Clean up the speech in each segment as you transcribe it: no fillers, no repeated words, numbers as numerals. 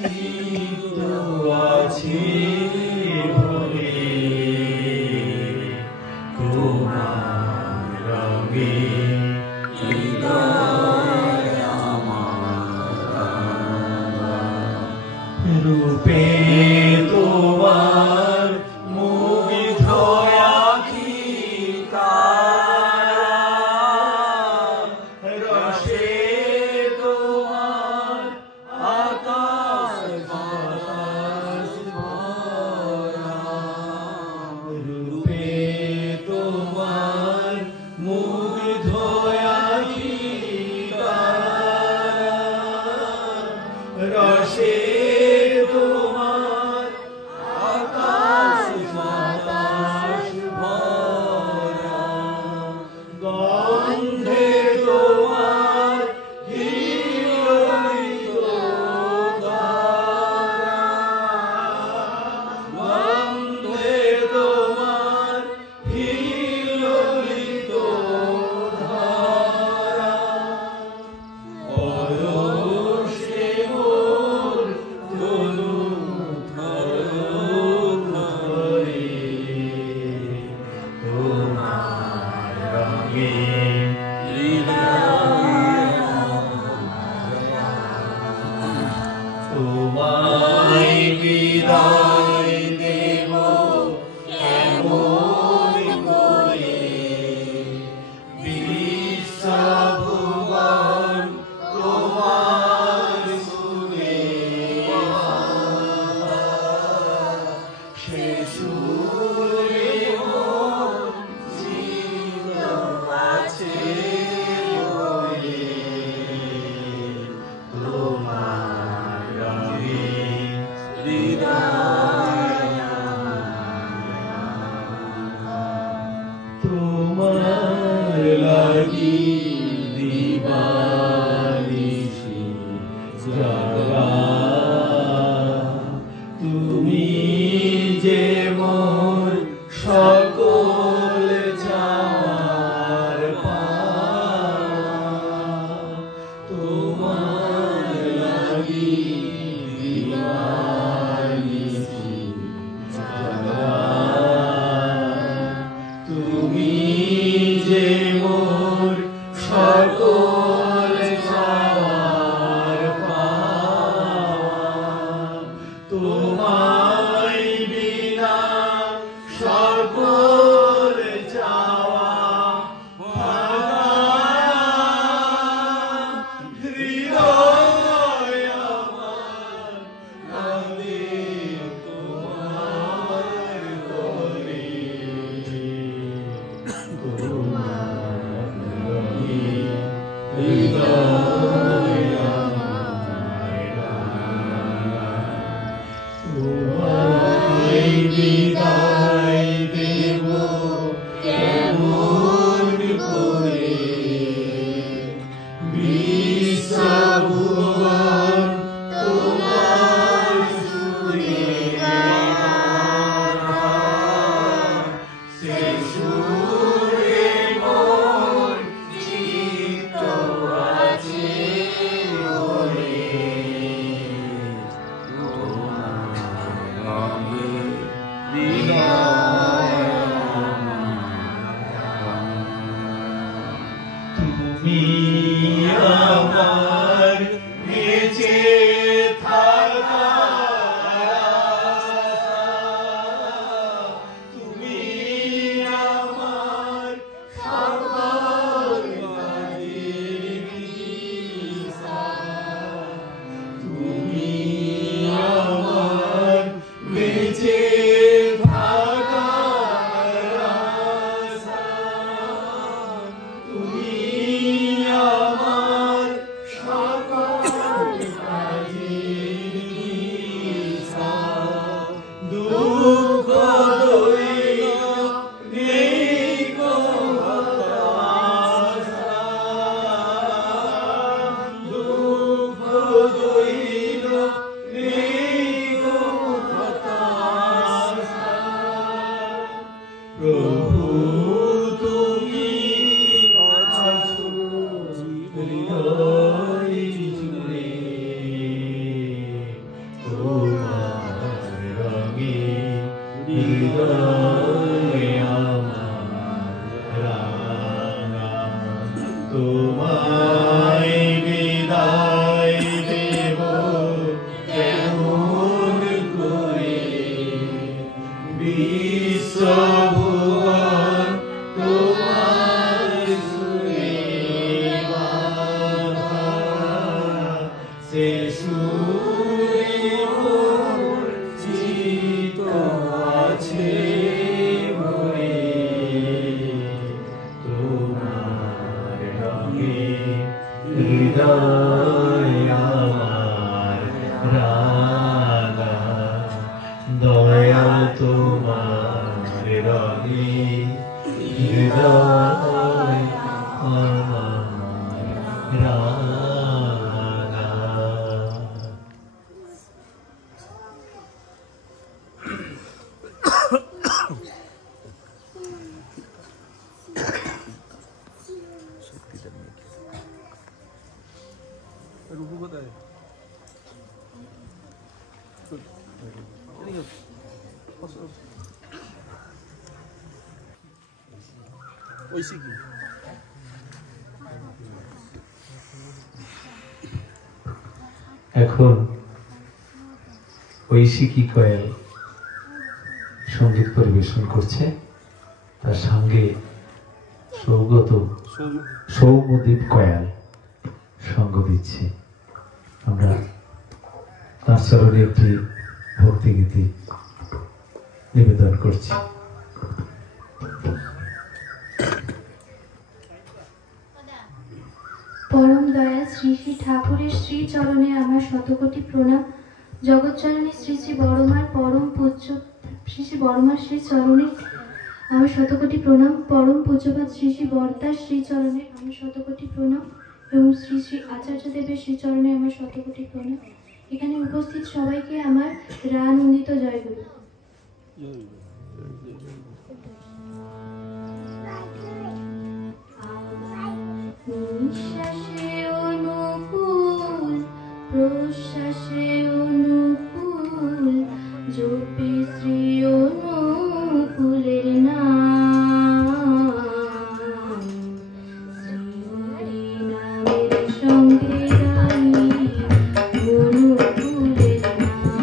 চিত্ত আছে ভরে তোমার রঙে হৃদয় আমার রূপে তোমার মুগ্ধ আখি তারা রসে তোমার আকাশ বাতাস ভরা রূপে তোমার মুগ্ধ আখি তারা রসে তোমার আকাশ বাতাস ভরা গন্ধে তোমার হিলোলিত ধারা গন্ধে তোমার হিলোলিত ধারা পরশে মোর তনু ধরে তোমার রঙে তোমায় বিদায় দেব কেমন করে বিশ্বভুবন তোমার সুরে সে সুরে মন ছিল আছে বলে তোমার রঙে হৃদয় তোমার লাগি দিবানিশি জাগা তুমি যে মোর সকল চাওয়ার পাওয়া তোমার লাগি দিবানিশি জাগা তুমি যে মোর সকল চাওয়ার পাওয়া হৃদয় আমার রাঙা। এখন ঐশিকী কয়েল সঙ্গীত পরিবেশন করছে, তার সঙ্গে সৌম্যদীপ কয়াল সঙ্গ দিচ্ছে। আমরা তার চরণে একটি ভক্তিগীতি নিবেদন করছি। পরম দয়া শ্রী শ্রী ঠাকুরের শ্রী চরণে আমার শতকোটি প্রণাম। জগৎজননী শ্রী শ্রী বড়মার পরম পূজ্য শ্রী শ্রী বড়মার শ্রী চরণে আমার শতকোটি প্রণাম। পরম পূজ্যপাদ শ্রী শ্রী বরদার শ্রী চরণে আমার শতকোটি প্রণাম এবং শ্রী শ্রী আচার্য দেবের শ্রী চরণে আমার শতকোটি প্রণাম। এখানে উপস্থিত সবাইকে আমার রানন্দিত জয়গুরু। নিঃশ্বাসে অনুকূল প্রশ্বাসে অনুকূল জপে শ্রী অনুকূলের নাম। শ্রী হরি নামের সঙ্গে গাই অনুকূলের নাম।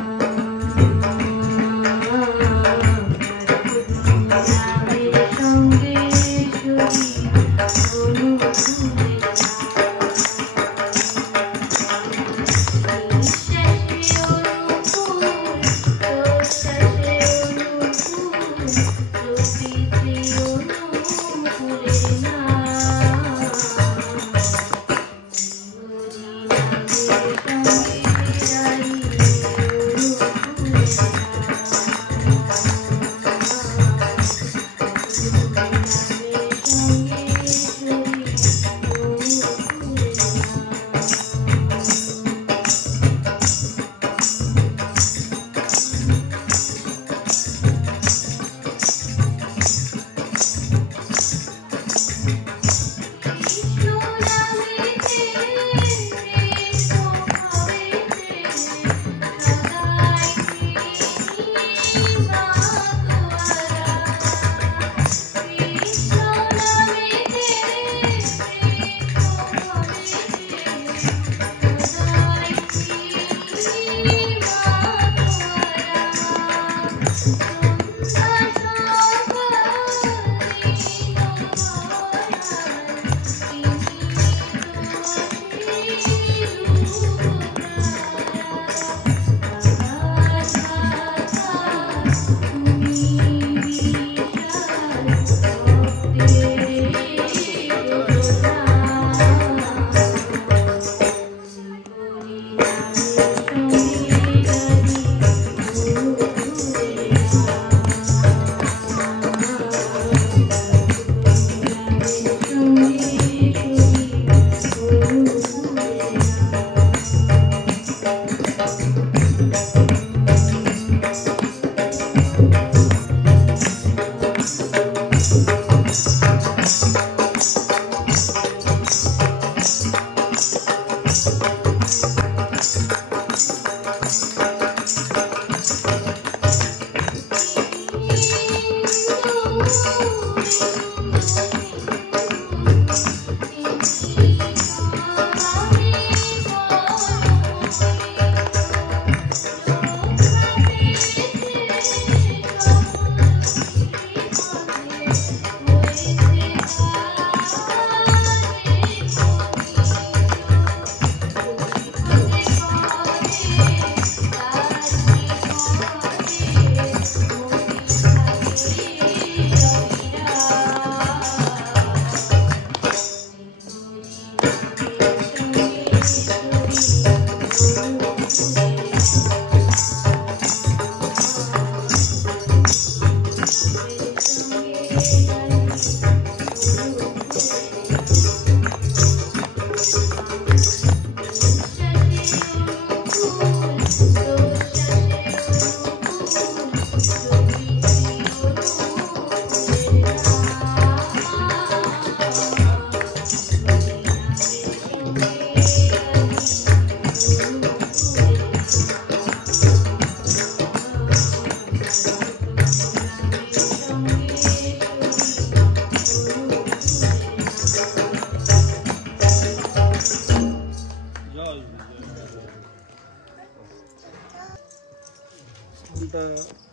ফোনটা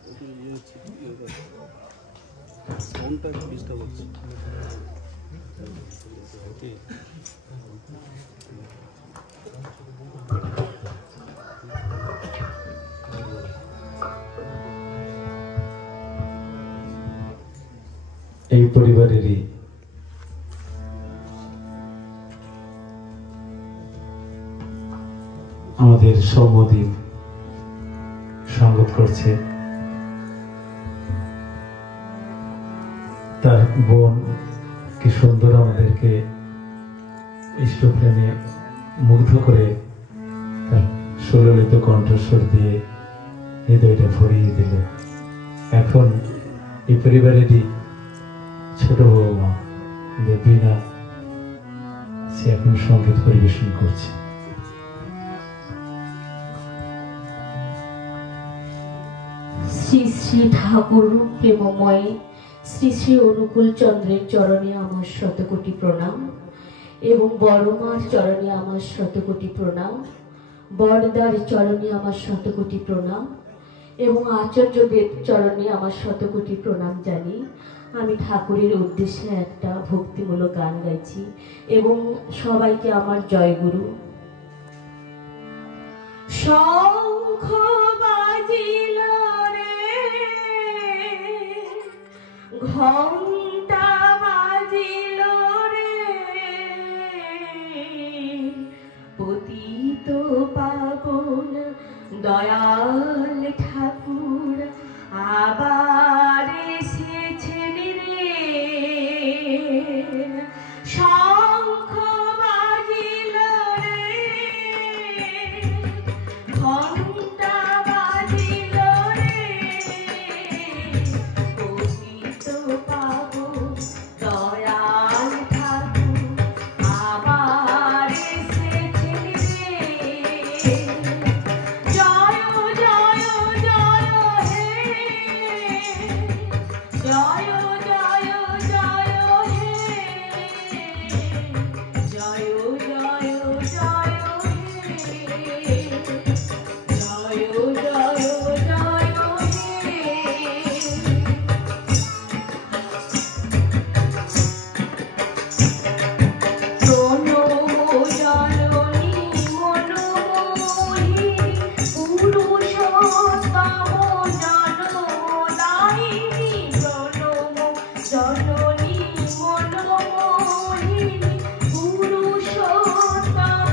একটু সাউন্ডটা একটু ডিস্টার্ব হচ্ছে। এই পরিবারেরই আমাদের সৌম্যদীপ সঙ্গত করছে। তার বোন কি সুন্দর আমাদেরকে ইষ্টপ্রেমে মুগ্ধ করে তার সুললিত কণ্ঠস্বর দিয়ে হৃদয়টা ভরিয়ে দিল। এখন এই পরিবারেরই ছোট বৌমা দেবীনা সে এখন সঙ্গীত পরিবেশন করছে। শ্রী শ্রী ঠাকুর প্রেমময় শ্রী শ্রী অনুকূল চন্দ্রের চরণে আমার শতকোটি প্রণাম এবং বড়মার চরণে আমার শতকোটি প্রণাম, বড়দার চরণে আমার শতকোটি প্রণাম এবং আচার্যদের চরণে আমার শতকোটি প্রণাম জানি। আমি ঠাকুরের উদ্দেশ্যে একটা ভক্তিমূলক গান গাইছি এবং সবাইকে আমার জয়গুরু। শঙ্খ বাজিল রে, ঘণ্টা বাজিল রে, পতিত পাবন দয়াল ঠাকুর আবার এসেছেন রে। শঙ্খ বাজিল রে, ঘণ্টা বাজিল রে, পতিত পাবন দয়াল ঠাকুর আবার এসেছেন রে। জয় জয় জয় হে, জয় জয় জয় হে, জয় জয় জয় হে, জয় জয় জয় হে। প্রণব জননী মনোমোহিনী পুরুষোত্তম জন্মদায়িনী। প্রণব জননী মনোমোহিনী পুরুষোত্তম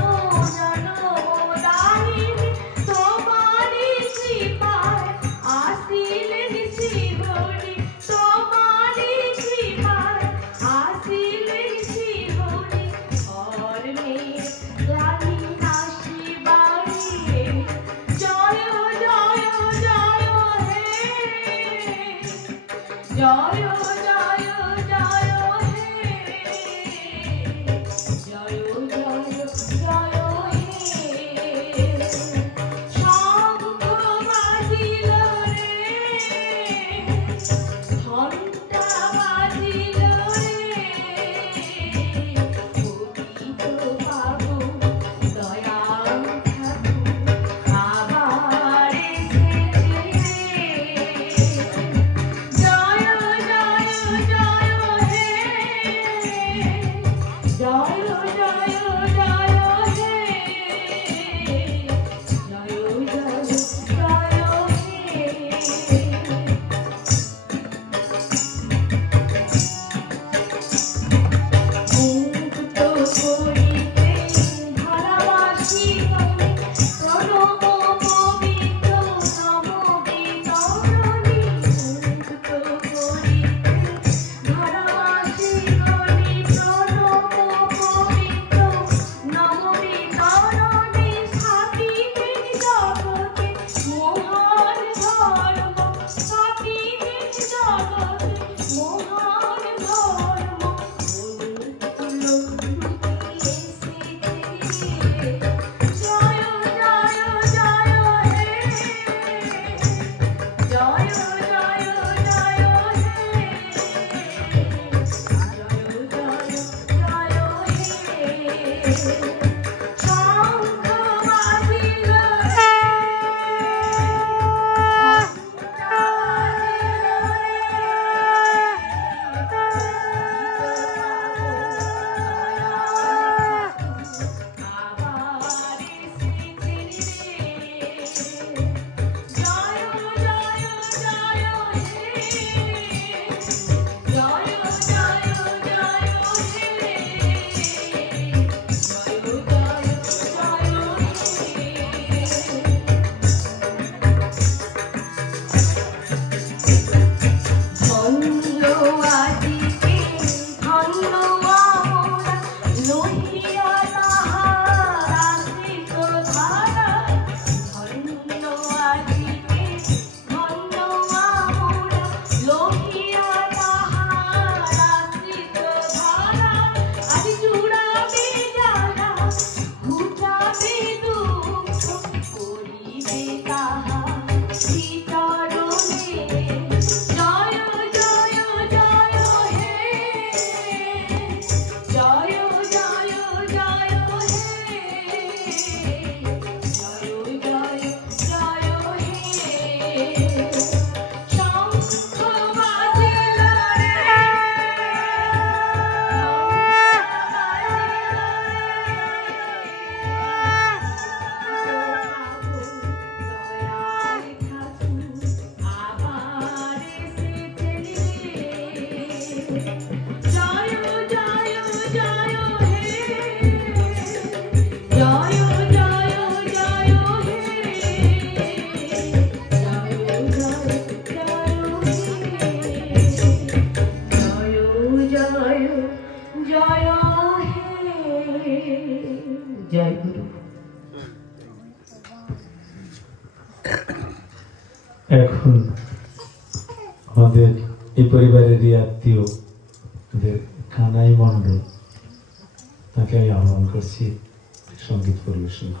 জন্মদায়িনী। তোমারি কৃপায় আসিলেন শিবনী, তোমারি কৃপায় আসিলেন শিবনী। অর্ণের গ্লানি নাশিবায়ে, জয় জয় জয় হে, জয় জয় জয় হে, জয় জয় জয় হে। শঙ্খ বাজিল রে, ঘণ্টা বাজিল রে, পতিত পাবন দয়াল ঠাকুর আবার এসেছেন রে। জয় জয় এখন আমাদের এই পরিবারেরই আত্মীয় কানাই মণ্ডল, তাকে আমি আহ্বান করছি সঙ্গীত পরিবেশন।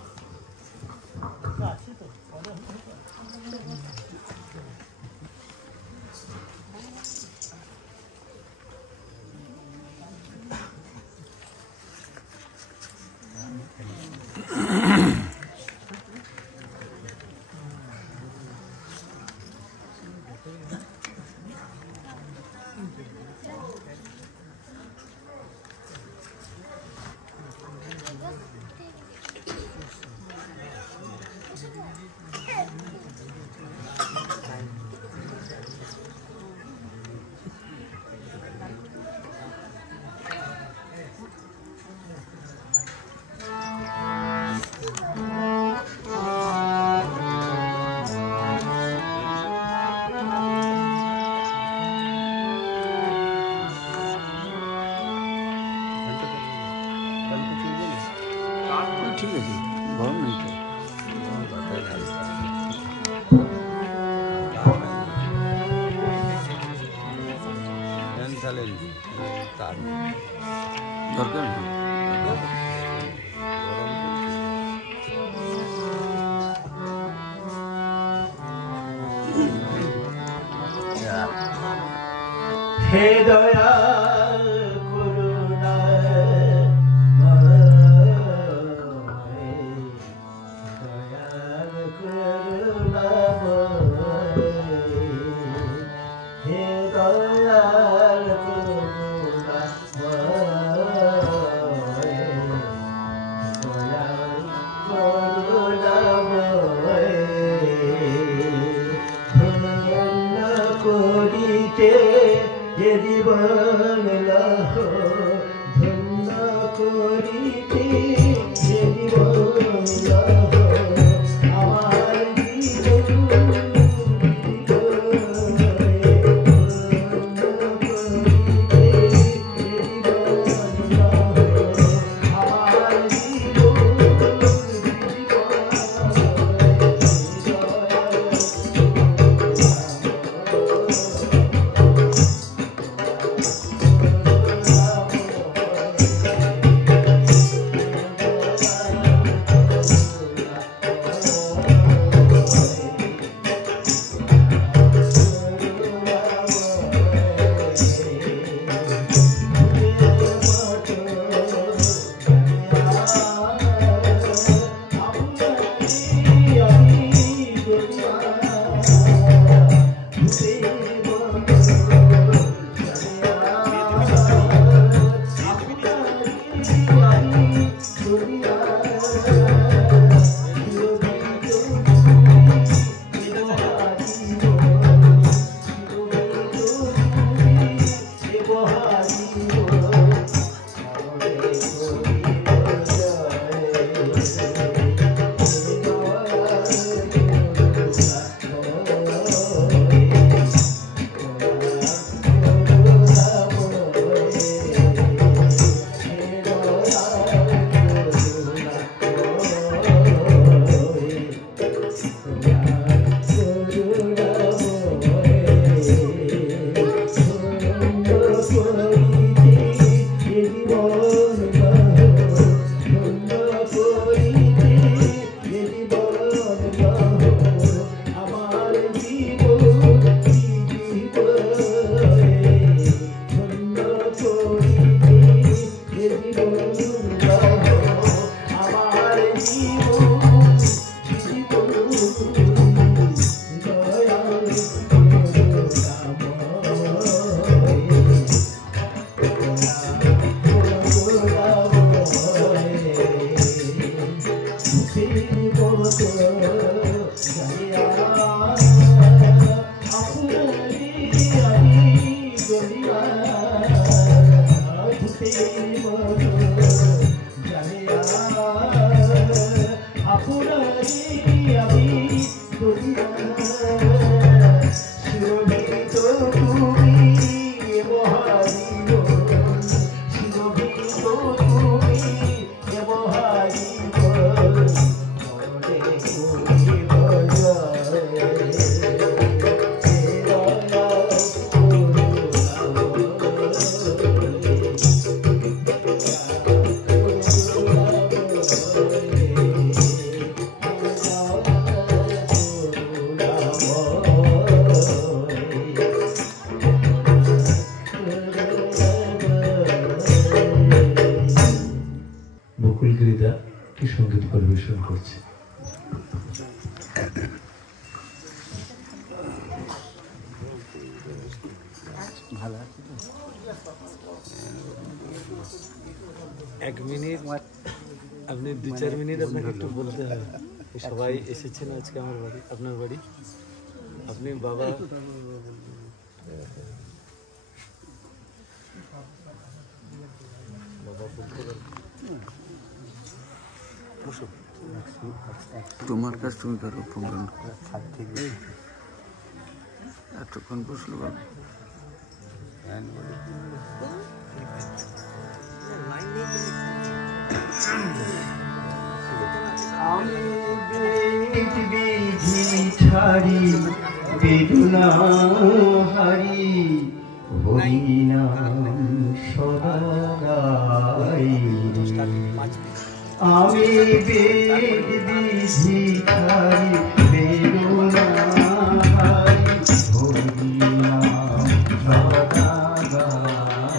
ঠিক আছে, গরম নেই তো। দরকার নেই। হে দয়াল করুণা দয়াল করুণাময়, হে দয়াল করুণাময়, দয়াল করুণাময়, ধন্য করিতে যে জীবন লাহ, ধন্য করিতে যে জীবন লাহ, আমার জীবন ভালো আছে তো? 1 মিনিট আপনি 2-4 মিনিট আপনাকে একটু বলতে হবে। সবাই এসেছেন আজকে আমার বাড়ি, আপনার বাড়ি। আপনি বাবা বলতে পারেন। তোমার কাজ তুমি করো প্রোগ্রাম এতক্ষণ বসলো বাবা। আমি বিধি ছাড়ি বেদনা হারি হরি নাম সদা গাই। আমি বিধি ছাড়ি বেদনা হারি হরি নাম সদা গাই।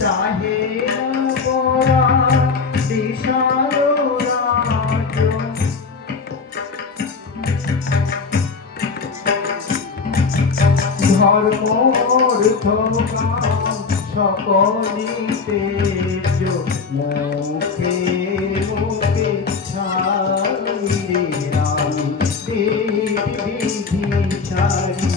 চাহে ধর্ম অর্থ কাম সকলি তেজ মুখে মুখে ছাড়ি রাম বিধি ছাড়ি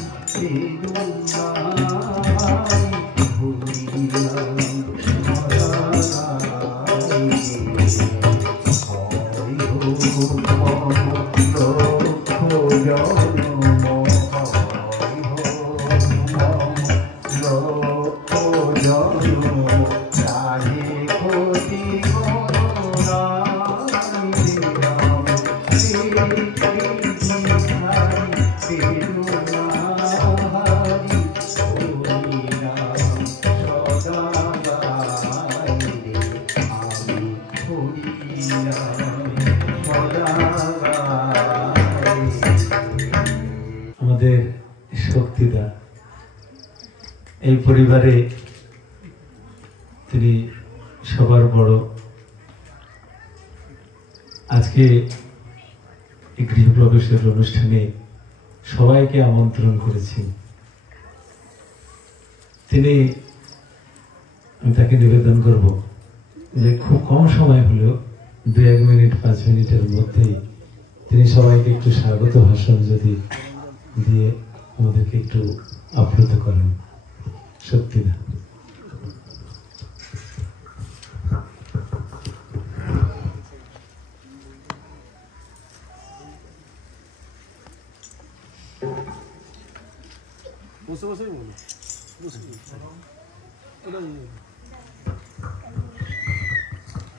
আমাদের শক্তিদা এই পরিবারে তিনি সবার বড়। আজকে এই গৃহপ্রবেশের অনুষ্ঠানে সবাইকে আমন্ত্রণ করেছি। আমি তাকে নিবেদন করব যে খুব কম সময় হলেও 2-1 মিনিট 5 মিনিটের মধ্যেই তিনি সবাইকে একটু স্বাগত ভাষণ যদি দিয়ে আমাদেরকে একটু আপ্লুত করেন। সত্যি না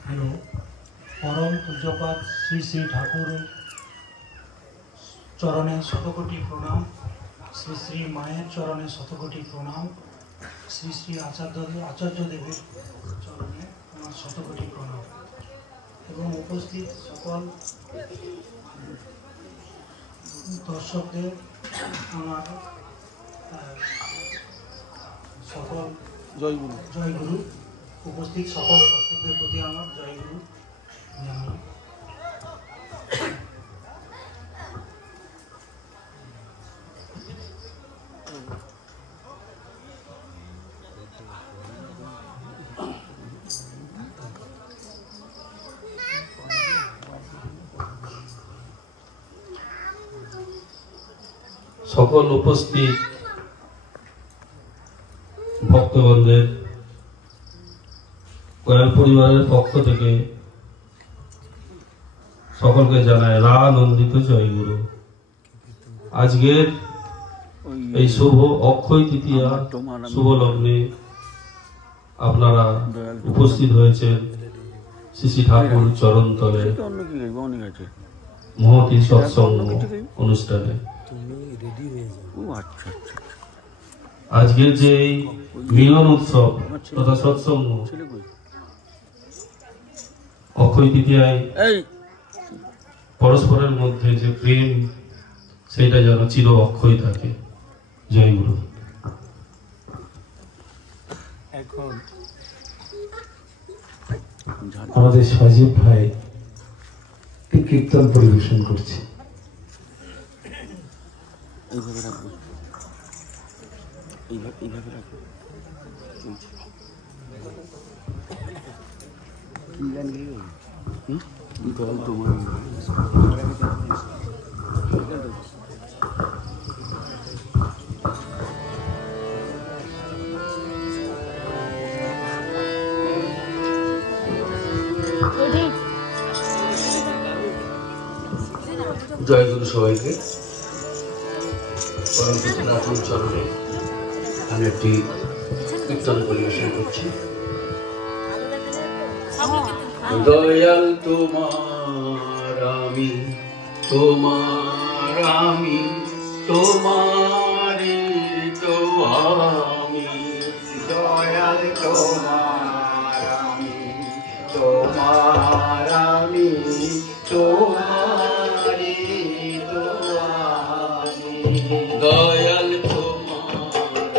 হ্যালো, পরম পূজ্যপাদ শ্রী শ্রী ঠাকুরের চরণে শতকোটি প্রণাম, শ্রী শ্রী মায়ের চরণে শতকোটি প্রণাম, শ্রী শ্রী আচার্যদেবের চরণে আমার শতকোটি প্রণাম এবং উপস্থিত সকল দর্শকদের আমার সকল জয়গুরু। উপস্থিত সকল দর্শকদের প্রতি আমার জয়গুরু জানাই। সকল উপস্থিত ভক্তবৃন্দের কয়াল পরিবারের পক্ষ থেকে সকলকে জানায় রানন্দিত জয়গুরু। আজকের এই শুভ অক্ষয় তৃতীয়া শুভ লগ্নে আপনারা উপস্থিত হয়েছেন শ্রী শ্রী ঠাকুর চরণতলে মহতি সৎসঙ্গ অনুষ্ঠানে। আজকের যে মিলন উৎসব তথা সৎসঙ্গ অক্ষয় তৃতীয়ায় পরস্পরের মধ্যে যে প্রেম সেটা যেন চির অক্ষয় থাকে। জয় গুরু। এখন আমাদের সজীব ভাই কীর্তন পরিবেশন করছে। এইভাবে রাখবো, এইভাবে রাখবো। দল তোমার জয় গুরু সবাইকে। পরমপিতা ঠাকুর চরণে আমি একটি কীর্তন পরিবেশন করছি। দয়াল তোমার আমি, তোমার আমি, তোমারে তো আমি। দয়াল তোমার আমি, তোমার আমি, তোমারে তো আমি। দয়াল তোমার আমি,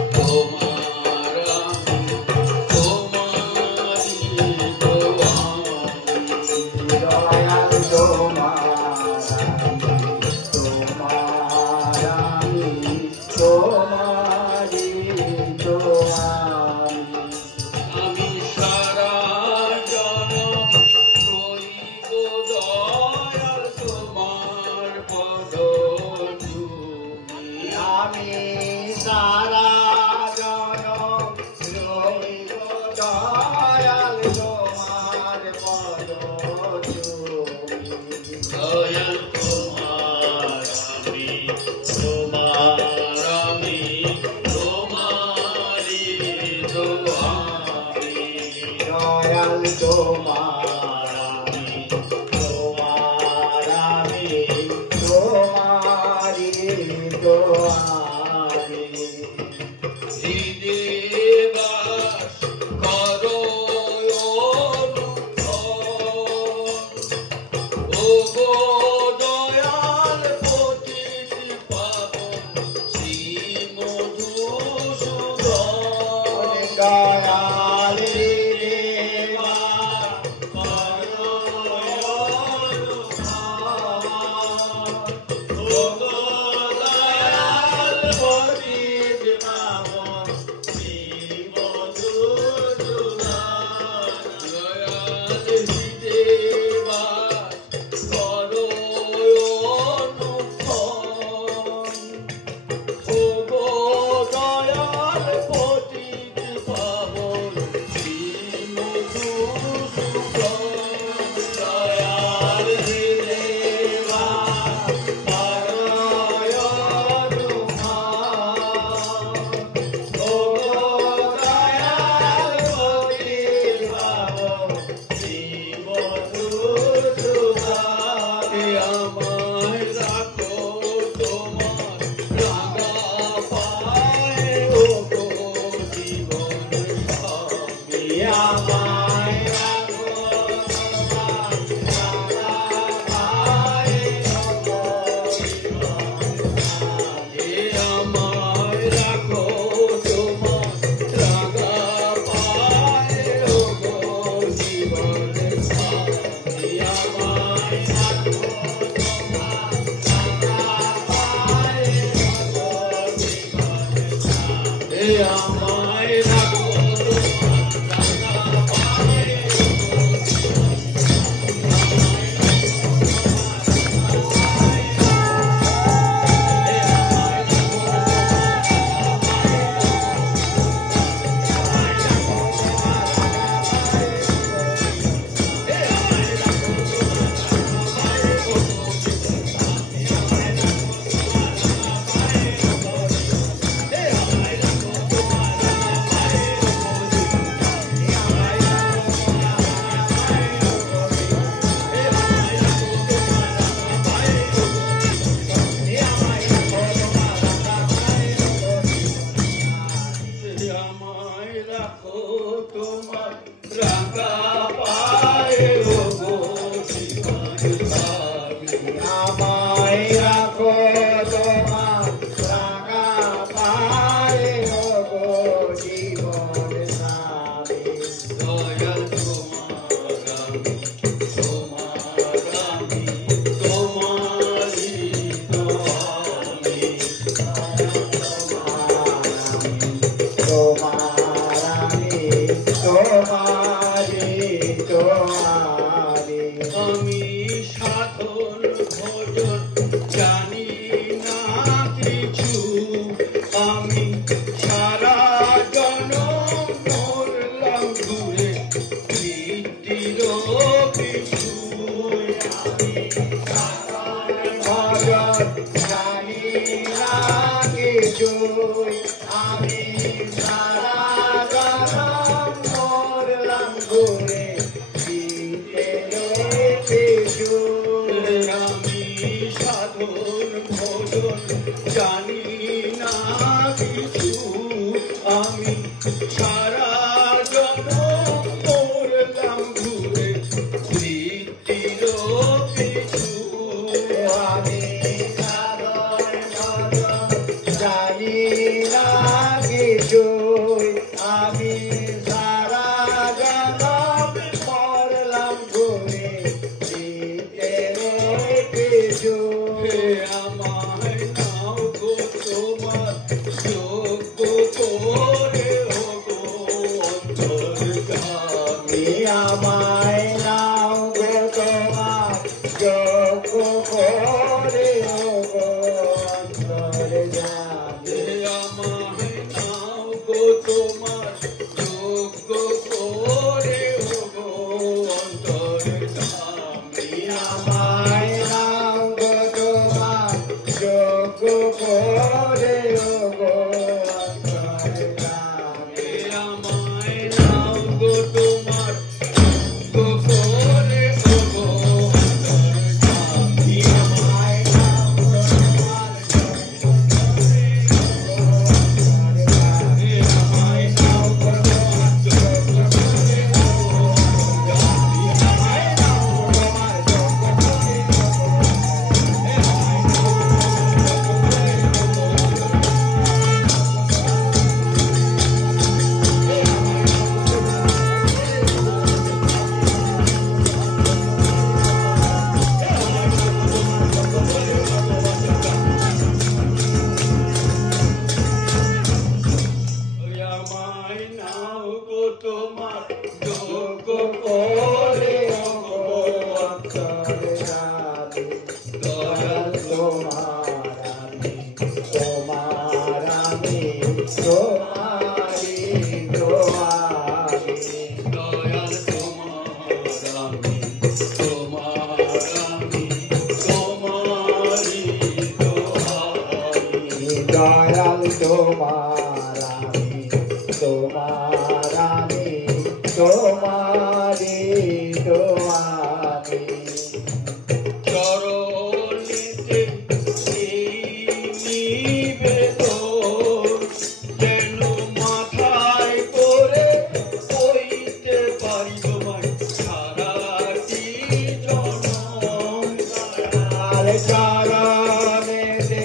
তোমার আমি, তোমারে তো আমি। দয়াল তোমার আমি, তোমার আমি, সারা জনম রইল দয়াল তোমার পদধূলি। দয়াল তোমার আমি, তোমারই তো আমি। দয়াল তোমার আমি, তোমারই তো আমি। হৃদে বাস করো ও গো দয়াল পতিত পাবন শ্রী মধুসূদন। দয়াল দেবা করো ও গো দয়াল পতিত পাবন শ্রী মধুসূদন। দয়াল হৃদে বাস করো ও গো দয়াল পতিত পাবন শ্রী মধুসূদন। দয়াল হৃদে বাস করো ও গো দয়াল পতিত পাবন শ্রী মধুসূদন। আমায় রাখো তোমার রাঙা পায়ে ও গো জীবন স্বামী। আমায় রাখো তোমার রাঙা পায়ে ও গো জীবন স্বামী। আমায় রাখো তোমার রাঙা পায়ে ও গো জীবন স্বামী। আমায় রাখো আমায় রাখো আমায় রাখো তোমার রাঙা পায়ে ও গো জীবন স্বামী। আমায় রাখো তোমার রাঙা পায়ে ও গো জীবন স্বামী। দয়াল তোমার আমি, তোমারই তো আমি। আমি সাধন ভজন জানি না কিছু। আমি সারা জনম করলাম ঘুরে কীর্তির পিছু। আমি আমি সারা জনম করলাম ঘুরে কিছু। আমি সাধন ভজন জানি না কিছু। আমি সারা জনম করলাম ঘুরে কীর্তির পিছু। আমি সাধন ভজন জানি না কিছু। আমি সারা জনম করলাম ঘুরে কিছু। আমায় নাও গো তোমার যোগ্য করে ও গো অন্তর্যামী। আমায় নাও গো তোমার যোগ্য করে ও গো অন্তর্যামী। আমায় তোমারি তোমারি দয়াল তোমার আমি তোমারি দয়াল তোমার আমি তোমারি তোমারি চরণেতে নিবেদন যেন মাথায় করে কইতে পারি তোমায় সারাটি জনম দয়াল চরণেতে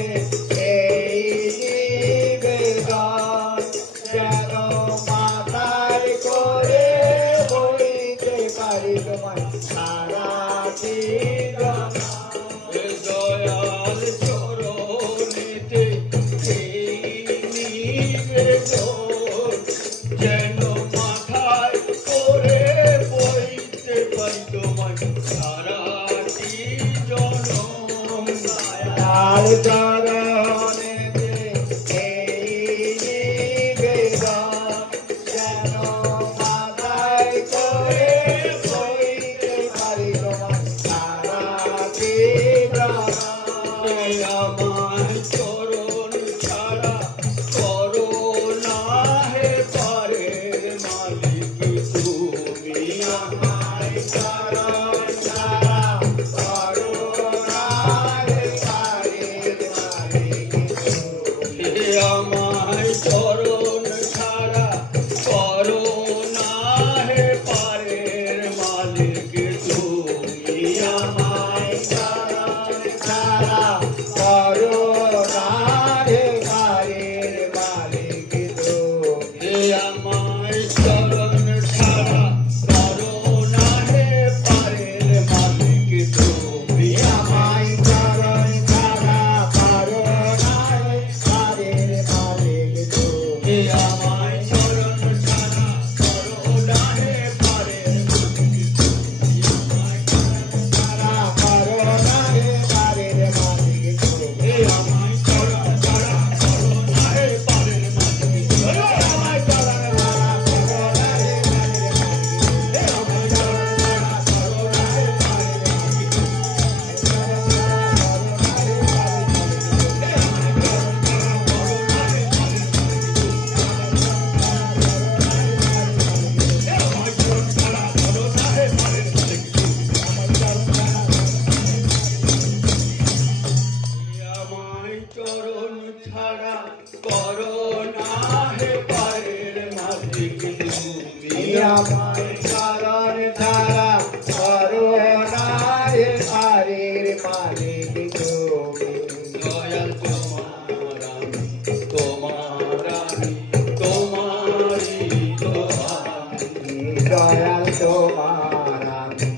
এই নিবেদন যেন মাথায় করে বইতে পারি তোমার সারাটি জনম। দয়াল চরণেতে নিবেদন যেন মাথায় করে বইতে পারি তোমায় সারাটি জনম দয়াল চরণেতে এই নিবেদন যেন মাথায় করে বইতে পারি তোমার সারাটি জনম। আমার চরণ ছাড়া করো না হে পারের মালিক তুমি আমায় চরণ ছাড়া করুণা হে পারের মালিক তুমি। আমায় চরণ ছাড়া করো না হে পারের মালিক তুমি আমায় চরণ ছাড়া করুণা হে পারের মালিক তুমি। আমায় চরণ ছাড়া করো না হে পারের মালিক তুমি আমায় চরণ ছাড়া করুণা হে পারের মালিক তুমি। আমায় চরণ ছাড়া করো না হে পারের ছাড়া করুণা হে পারের মালিক তুমি। আমায় চরণ ছাড়া করো না হে পারের মালিক আমায় চরণ ছাড়া করুণা হে পারের আমায় চরণ ছাড়া করো না হে পারের মালিক তুমি আমায় চরণ ছাড়া করুণা হে পারের মালিক তুমি। দয়াল তোমার আমি তোমারি দয়াল তোমার আমি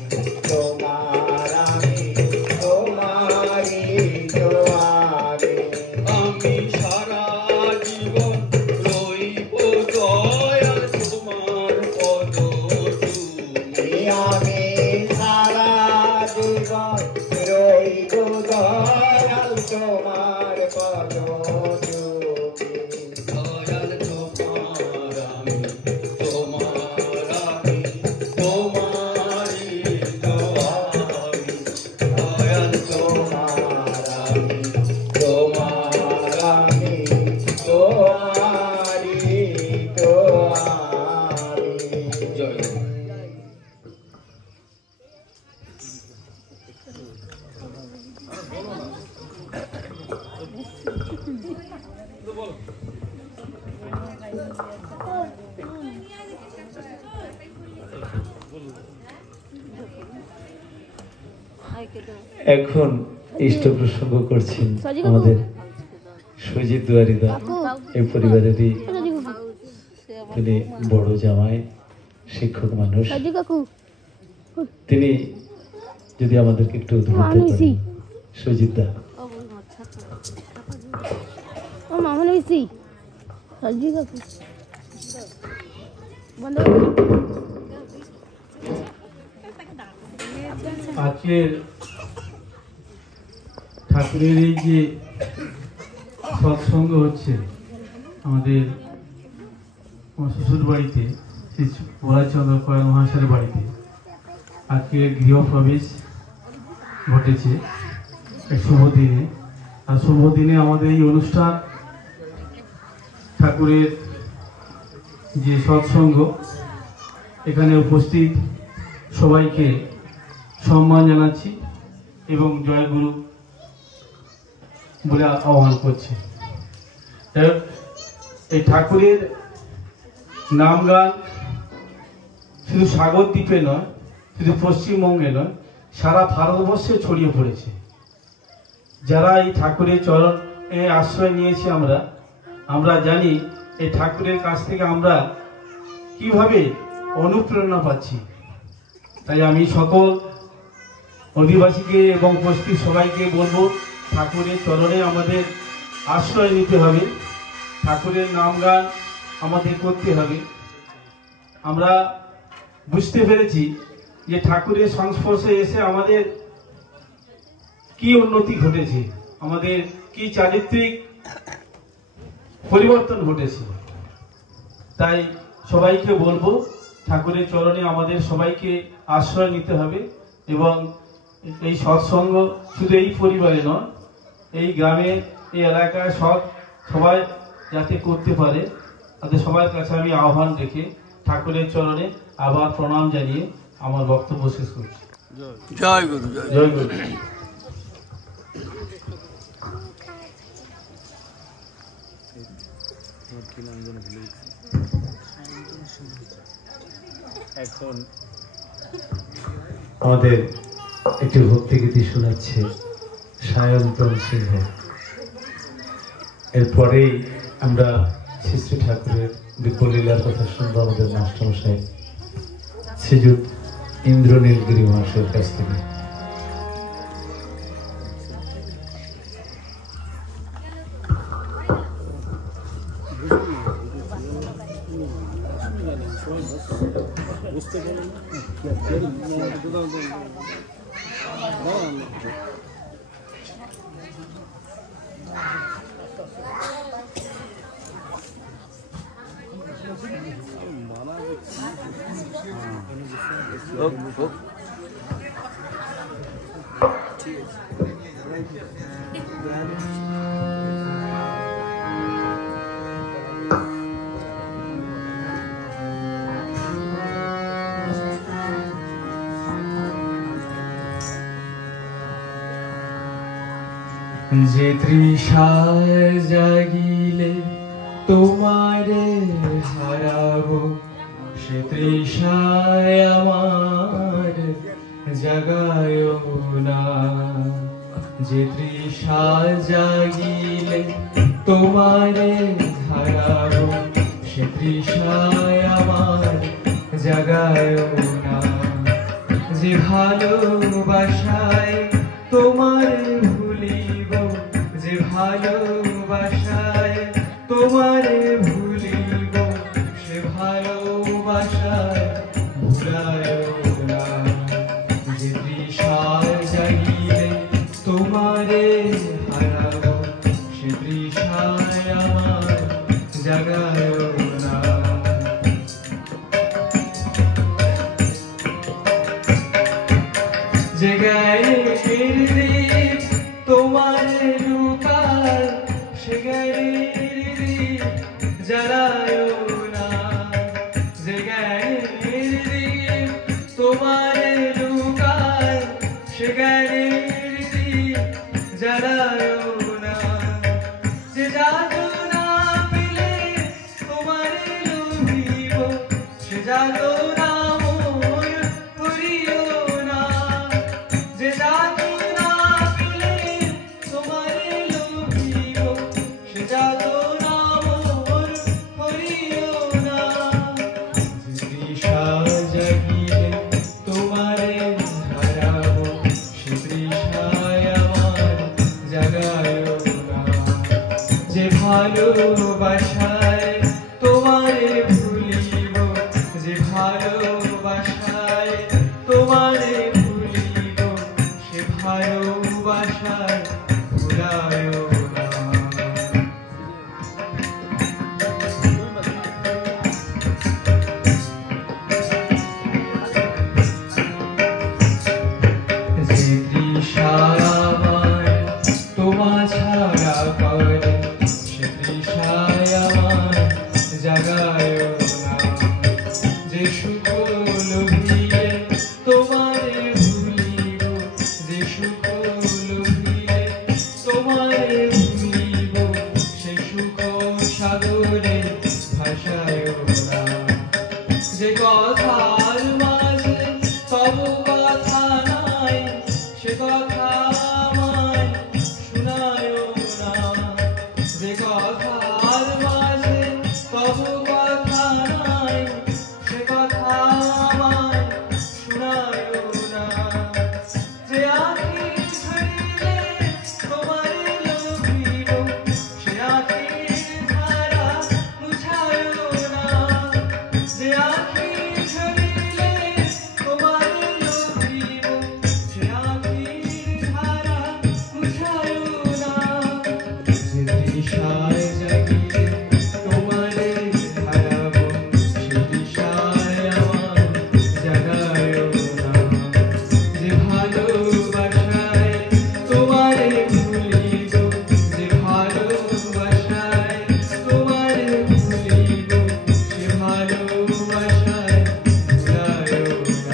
তোমারি তোমারি আমি সারা জীবন রইব দয়াল তোমার পদ তুমি আমি সারা জীবন রইব দয়াল তোমার পদ তুমি। দয়াল তোমার আমি তোমারি দয়াল তোমার আমি তোমারি তোমারি জয় এখন ইষ্ট প্রসঙ্গ করছেন আমাদের সুজিত দুয়ারিদা, এই পরিবারেরই তিনি বড় জামাই, শিক্ষক মানুষ। তিনি যদি আমাদেরকে একটু ধরতে পারেন, সুজিত দা। আজকের ঠাকুরের এই যে সৎসঙ্গ হচ্ছে, আমাদের আমার শ্বশুর বাড়িতে শ্রী বলাচন্দ্র কয়াল মহাশয়ের বাড়িতে আজকে গৃহপ্রবেশ ঘটেছে এই শুভ দিনে। আর শুভ দিনে আমাদের এই অনুষ্ঠান ঠাকুরের যে সৎসঙ্গ, এখানে উপস্থিত সবাইকে সম্মান জানাচ্ছি এবং জয়গুরু বলে আহ্বান করছি। এই ঠাকুরের নাম গান শুধু সাগর দ্বীপে নয়, শুধু পশ্চিমবঙ্গে নয়, সারা ভারতবর্ষে ছড়িয়ে পড়েছে। যারা এই ঠাকুরের চরণে আশ্রয় নিয়েছি আমরা জানি এই ঠাকুরের কাছ থেকে আমরা কিভাবে অনুপ্রেরণা পাচ্ছি। তাই আমি সকল অধিবাসীকে এবং উপস্থিত সবাইকে বলবো, ঠাকুরের চরণে আমাদের আশ্রয় নিতে হবে, ঠাকুরের নাম গান আমাদের করতে হবে। আমরা বুঝতে পেরেছি যে ঠাকুরের সংস্পর্শে এসে আমাদের কি উন্নতি ঘটেছে, আমাদের কি চারিত্রিক পরিবর্তন ঘটেছে। তাই সবাইকে বলবো, ঠাকুরের চরণে আমাদের সবাইকে আশ্রয় নিতে হবে এবং এই সৎসঙ্গ শুধু এই পরিবারে নয়, এই গ্রামে, এই এলাকায় সবাই যাতে করতে পারে, তাদের সবার কাছে আমি আহ্বান রেখে ঠাকুরের চরণে আবার প্রণাম জানিয়ে আমার বক্তব্য শেষ করছি। জয় গুরু। জয় গুরু। আমাদের একটি ভক্তিগীতি শোনাচ্ছে সায়ন্তন সিংহ। এরপরেই আমরা শ্রী শ্রী ঠাকুরের দিব্যলীলার কথা শুনবো আমাদের মাস্টারমশাই শ্রীযুত ইন্দ্রনীলগিরি মহাশয়ের কাছ থেকে। যে তৃষায় জাগিলে তোমারে হারাবো, সে তৃষায় আমার জাগায় না। যে তৃষায় জাগিলে তোমারে হারাবো, সে তৃষায় আমার জাগায় না। যে ভালোবাসায় তোমার ভুলিব, যে ভালোবাসায় তোমারে ভুলিব, সে ভালোবাসায় ভুলায় না। যে তৃষায় জাগিলে তোমারে হারাবো, সে তৃষায় আমার জাগায় না। যে গায়ের দীপ তোমার লুকায়, সে গায়ের দীপ জ্বালায় না। যে গায়ের দীপ তোমার লুকায়, সে গায়ের দীপ জ্বালায় না। যে জাদু না পেলে তোমার লোভিব, সে জাদু না মোর করিও না। যে জাদু না পেলে তোমার লোভিব, সে জাদু না মোর করিও না। যে তৃষা জাগিলে তোমারে হারাবো, সে তৃষায় আমার জাগায় না। যে ভালোবাসায় তোমারে ভুলিব, যে ভালোবাসায় তোমারে ভুলিব, সে ভালোবাসায় ভুলায় না। সাগরে ভাসায় না যে কথার মাঝে তব কথা নাই সে কথা আমায় শোনায় না যে কথার মাঝে তব কথা নাই সে কথা আমায় শোনায় না যে আখি ধরিলে তোমারে লোভিব সে আখির ধারা মুছায় না যে আখি ধরিলে তোমারে লোভিব সে আখির ধারা মুছায় না যে তৃষায় জাগিলে তোমারে হারাব সে তৃষায় আমার জাগায় না যে ভালোবাসায় তোমারে ভুলিব যে ভালোবাসায় তোমারে ভুলিব সে ভালোবাসায় ভুলায় না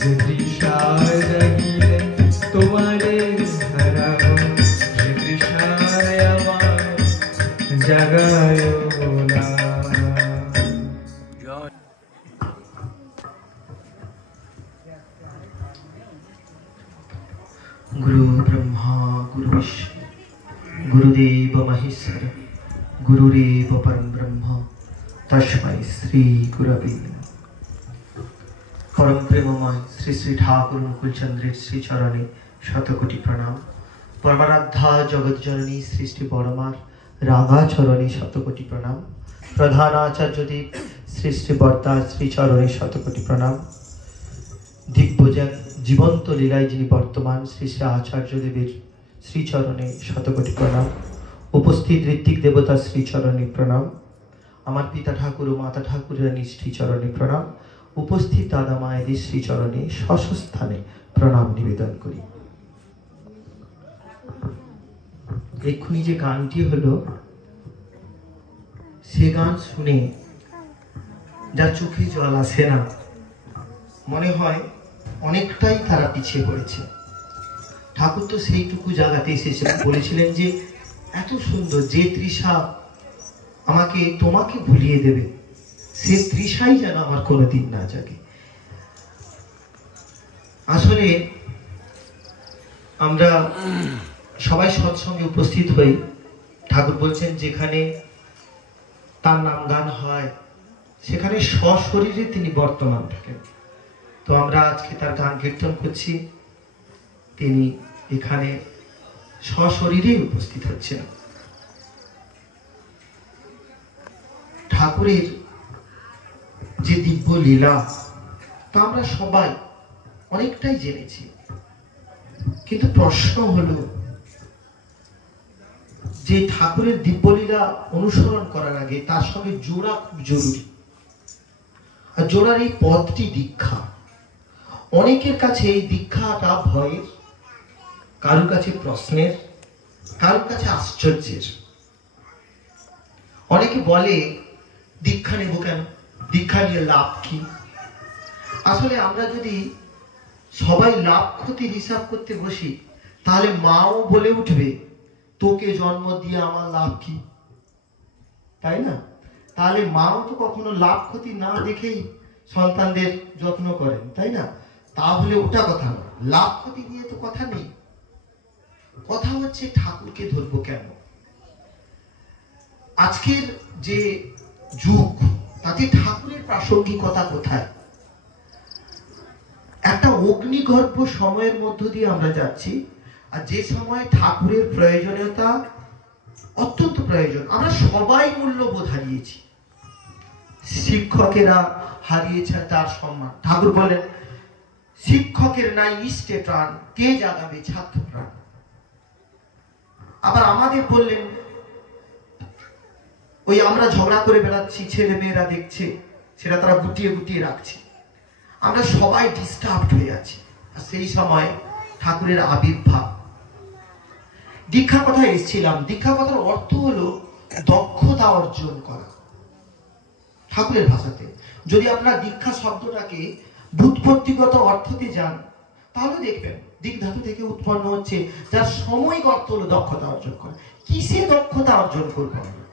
যে তৃষায় জাগিলে তোমারে হারাব সে তৃষায় আমার জাগায় না गुरु ब्रह्मा गुरु विष्णु गुरुदेव महेश्वर गुरुरेव परम ब्रह्म तस्मै श्री गुरवे नमः। परम प्रेममय श्री श्री ठाकुर मुकुल चंद्रेर श्री चरणे शतकोटि प्रणाम। परमाराध्या जगत जननी श्री श्री बड़मार रागा चरणे शतकोटि प्रणाम। प्रधान आचार्य देव श्री श्री बर्ता श्री चरणे शतकोटि प्रणाम। दिग्बजन जीवंत लीलाय जिनि बर्तमान श्री श्री आचार्य देवेर श्रीचरणे शतकोटि प्रणाम। उपस्थित ऋत्विक देवता श्रीचरणे प्रणाम। आमार पिता ठाकुर ओ माता ठाकुरानी श्रीचरणे प्रणाम। उपस्थित दादा मायेদের श्रीचरणे शशस्थाने प्रणाम निवेदन करी। एखुनी जे गानटी हलो से गान शुने जार चोखे जल आसे ना मने हय অনেকটাই তারা পিছিয়ে পড়েছে। ঠাকুর তো সেইটুকু জায়গাতে এসেছিলেন, বলেছিলেন যে এত সুন্দর যে তৃষা আমাকে তোমাকে ভুলিয়ে দেবে সে তৃষাই যেন আমার কোনোদিন না জাগে। আসলে আমরা সবাই সৎসঙ্গে উপস্থিত হই। ঠাকুর বলছেন যেখানে তার নাম গান হয় সেখানে সশরীরে তিনি বর্তমান থাকেন। তো আমরা আজকে তার গান কীর্তন করছি, তিনি এখানে সশরীরে উপস্থিত হচ্ছেন। ঠাকুরের যে দিব্য লীলা তা আমরা সবাই অনেকটাই জেনেছি, কিন্তু প্রশ্ন হলো যে ঠাকুরের দিব্য লীলা অনুসরণ করার আগে তার সঙ্গে জোড়া খুব জরুরি। আর জোড়ার এই পদটি দীক্ষা। অনেকের কাছে এই দীক্ষাটা ভয়ের, কারোর কাছে প্রশ্নের, কারোর কাছে আশ্চর্যের। অনেকে বলে দীক্ষা নেব কেন, দীক্ষা নিয়ে লাভ কি? আসলে আমরা যদি সবাই লাভ ক্ষতির হিসাব করতে বসি তাহলে মাও বলে উঠবে তোকে জন্ম দিয়ে আমার লাভ কি, তাই না? তাহলে মাও তো কখনো লাভ ক্ষতি না দেখেই সন্তানদের যত্ন করেন, তাই না? তাহলে ওটা কথা না, লাভ ক্ষতি নিয়ে তো কথা নেই। কথা হচ্ছে ঠাকুরকে ধরবো কেন। আজকের যে যুগ তাতে ঠাকুরের প্রাসঙ্গিকতা কোথায়? একটা অগ্নিগর্ভ সময়ের মধ্য দিয়ে আমরা যাচ্ছি, আর যে সময় ঠাকুরের প্রয়োজনীয়তা অত্যন্ত প্রয়োজন। আমরা সবাই মূল্যবোধ হারিয়েছি। শিক্ষকেরা হারিয়েছে তার সম্মান। ঠাকুর বলেন শিক্ষকের নাই ইষ্টে প্রাণ, কে জাগাবে ছাত্র প্রাণ। আবার আমাদের বললেন ওই আমরা ঝগড়া করে বেড়াচ্ছি, ছেলে মেয়েরা দেখছে, সেটা তারা গুটিয়ে গুটিয়ে রাখছে, আমরা সবাই ডিস্টার্বড হয়ে আছি। আর সেই সময় ঠাকুরের আবির্ভাব। দীক্ষা কথায় এসেছিলাম। দীক্ষা কথার অর্থ হলো দক্ষতা অর্জন করা ঠাকুরের ভাষাতে। যদি আপনার দীক্ষা শব্দটাকে ব্যুৎপত্তিগত অর্থতে যান তাহলে দেখবেন দিক ধাতু থেকে উৎপন্ন হচ্ছে, যার সাময়িক অর্থ হলো দক্ষতা অর্জন করা। কিসে দক্ষতা অর্জন করবো আমরা?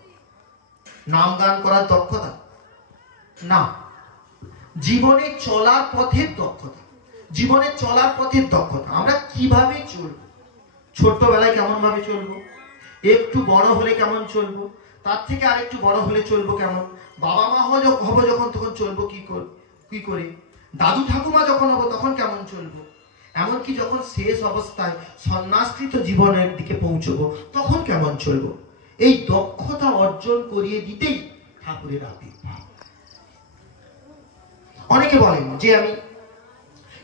নাম গান করার দক্ষতা না, জীবনে চলার পথের দক্ষতা। জীবনে চলার পথের দক্ষতা আমরা কিভাবে চলবো, ছোট্টবেলায় কেমন ভাবে চলবো, একটু বড় হলে কেমন চলবো, তার থেকে আরেকটু বড় হলে চলবো কেমন, বাবা মা হব যখন তখন চলবো কি করে, দাদু ঠাকুমা যখন হবো তখন কেমন চলবো, এমনকি যখন শেষ অবস্থায় সন্ন্যাসকৃত জীবনের দিকে পৌঁছবো তখন কেমন চলবো, এই দক্ষতা অর্জন করিয়ে দিতেই ঠাকুরের আবির্ভাব। অনেকে বলেন যে আমি,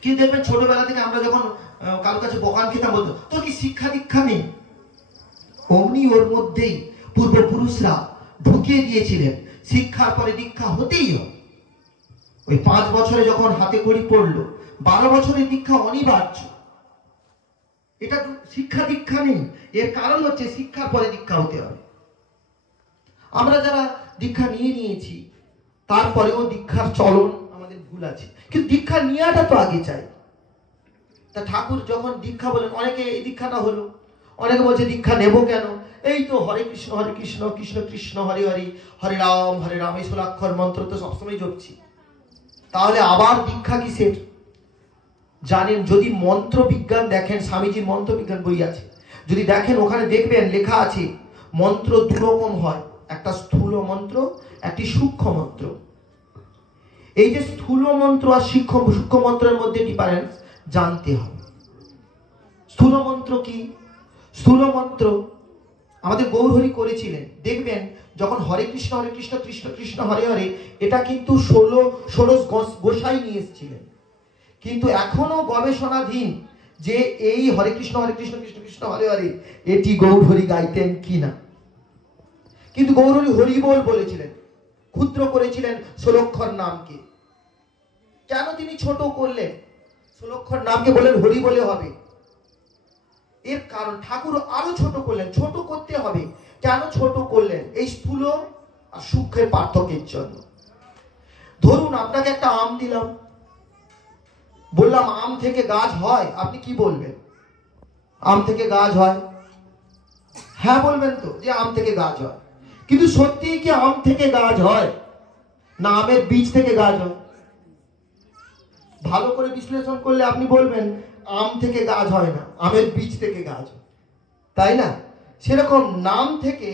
কিন্তু দেখবেন ছোটবেলা থেকে আমরা যখন কারোর কাছে বকান খেতাম বলতো তোর কি শিক্ষা দীক্ষা নেই, অমনি ওর মধ্যেই পূর্বপুরুষরা ঢুকিয়ে দিয়েছিলেন শিক্ষার পরে দীক্ষা হতেই হবে। ওই 5 বছরে যখন হাতে খড়ি পড়লো 12 বছরের দীক্ষা অনিবার্য। এটা শিক্ষা দীক্ষা নেই, এর কারণ হচ্ছে শিক্ষার পরে দীক্ষা হতে হবে। আমরা যারা দীক্ষা নিয়েছি তারপরেও দীক্ষার চলন আমাদের ভুল আছে, কিন্তু দীক্ষা নেওয়াটা তো আগে চাই। তা ঠাকুর যখন দীক্ষা বলেন, অনেকে এই দীক্ষাটা হলো, অনেকে বলছে দীক্ষা নেব কেন, এই তো হরে কৃষ্ণ কৃষ্ণ কৃষ্ণ হরে হরে, হরে রাম এই 16 অক্ষর মন্ত্র তো সবসময় জপছি, তাহলে আবার দীক্ষা কিসের? জানেন, যদি মন্ত্র বিজ্ঞান দেখেন, স্বামীজির মন্ত্র বিজ্ঞান বই আছে, যদি দেখেন ওখানে দেখবেন লেখা আছে মন্ত্র 2 রকম হয়, একটা স্থূল মন্ত্র, একটি সূক্ষ্ম মন্ত্র। এই যে স্থূল মন্ত্র আর সূক্ষ্ম মন্ত্রের মধ্যে ডিফারেন্স জানতে হবে। স্থূল মন্ত্র কি? স্থূল মন্ত্র আমাদের গৌরহরি করেছিলেন, দেখবেন যখন হরে কৃষ্ণ কৃষ্ণ কৃষ্ণ হরে হরে, এটা কিন্তু 16 গোসাই নিয়ে এসেছিলেন, কিন্তু এখনো গবেষণাধীন যে এই হরে কৃষ্ণ কৃষ্ণ কৃষ্ণ হরে হরে এটি গৌরহরি গাইতেন কিনা। কিন্তু গৌরহরি হরি বলেছিলেন, ক্ষুদ্র করেছিলেন 16 অক্ষর নামকে। কেন তিনি ছোট করলেন? 16 অক্ষর নামকে বলেন হরি বলে হবে, এর কারণ ঠাকুর আরো ছোট করলেন। ছোট করতে হবে, কেন ছোট করলেন? এই স্থূল আর সূক্ষ্মের পার্থক্যের জন্য। ধরুন আপনাকে একটা আম দিলাম, বললাম আম থেকে গাছ হয়, আপনি কি বলবেন? আম থেকে গাছ হয়, হ্যাঁ বলবেন তো যে আম থেকে গাছ হয়। কিন্তু সত্যি কি আম থেকে গাছ হয়, না আমের বীজ থেকে গাছ হয়? ভালো করে বিশ্লেষণ করলে আপনি বলবেন আম থেকে গাছ হয় না, আমের বীজ থেকে গাছ হয়, তাই না? সেরকম নাম থেকে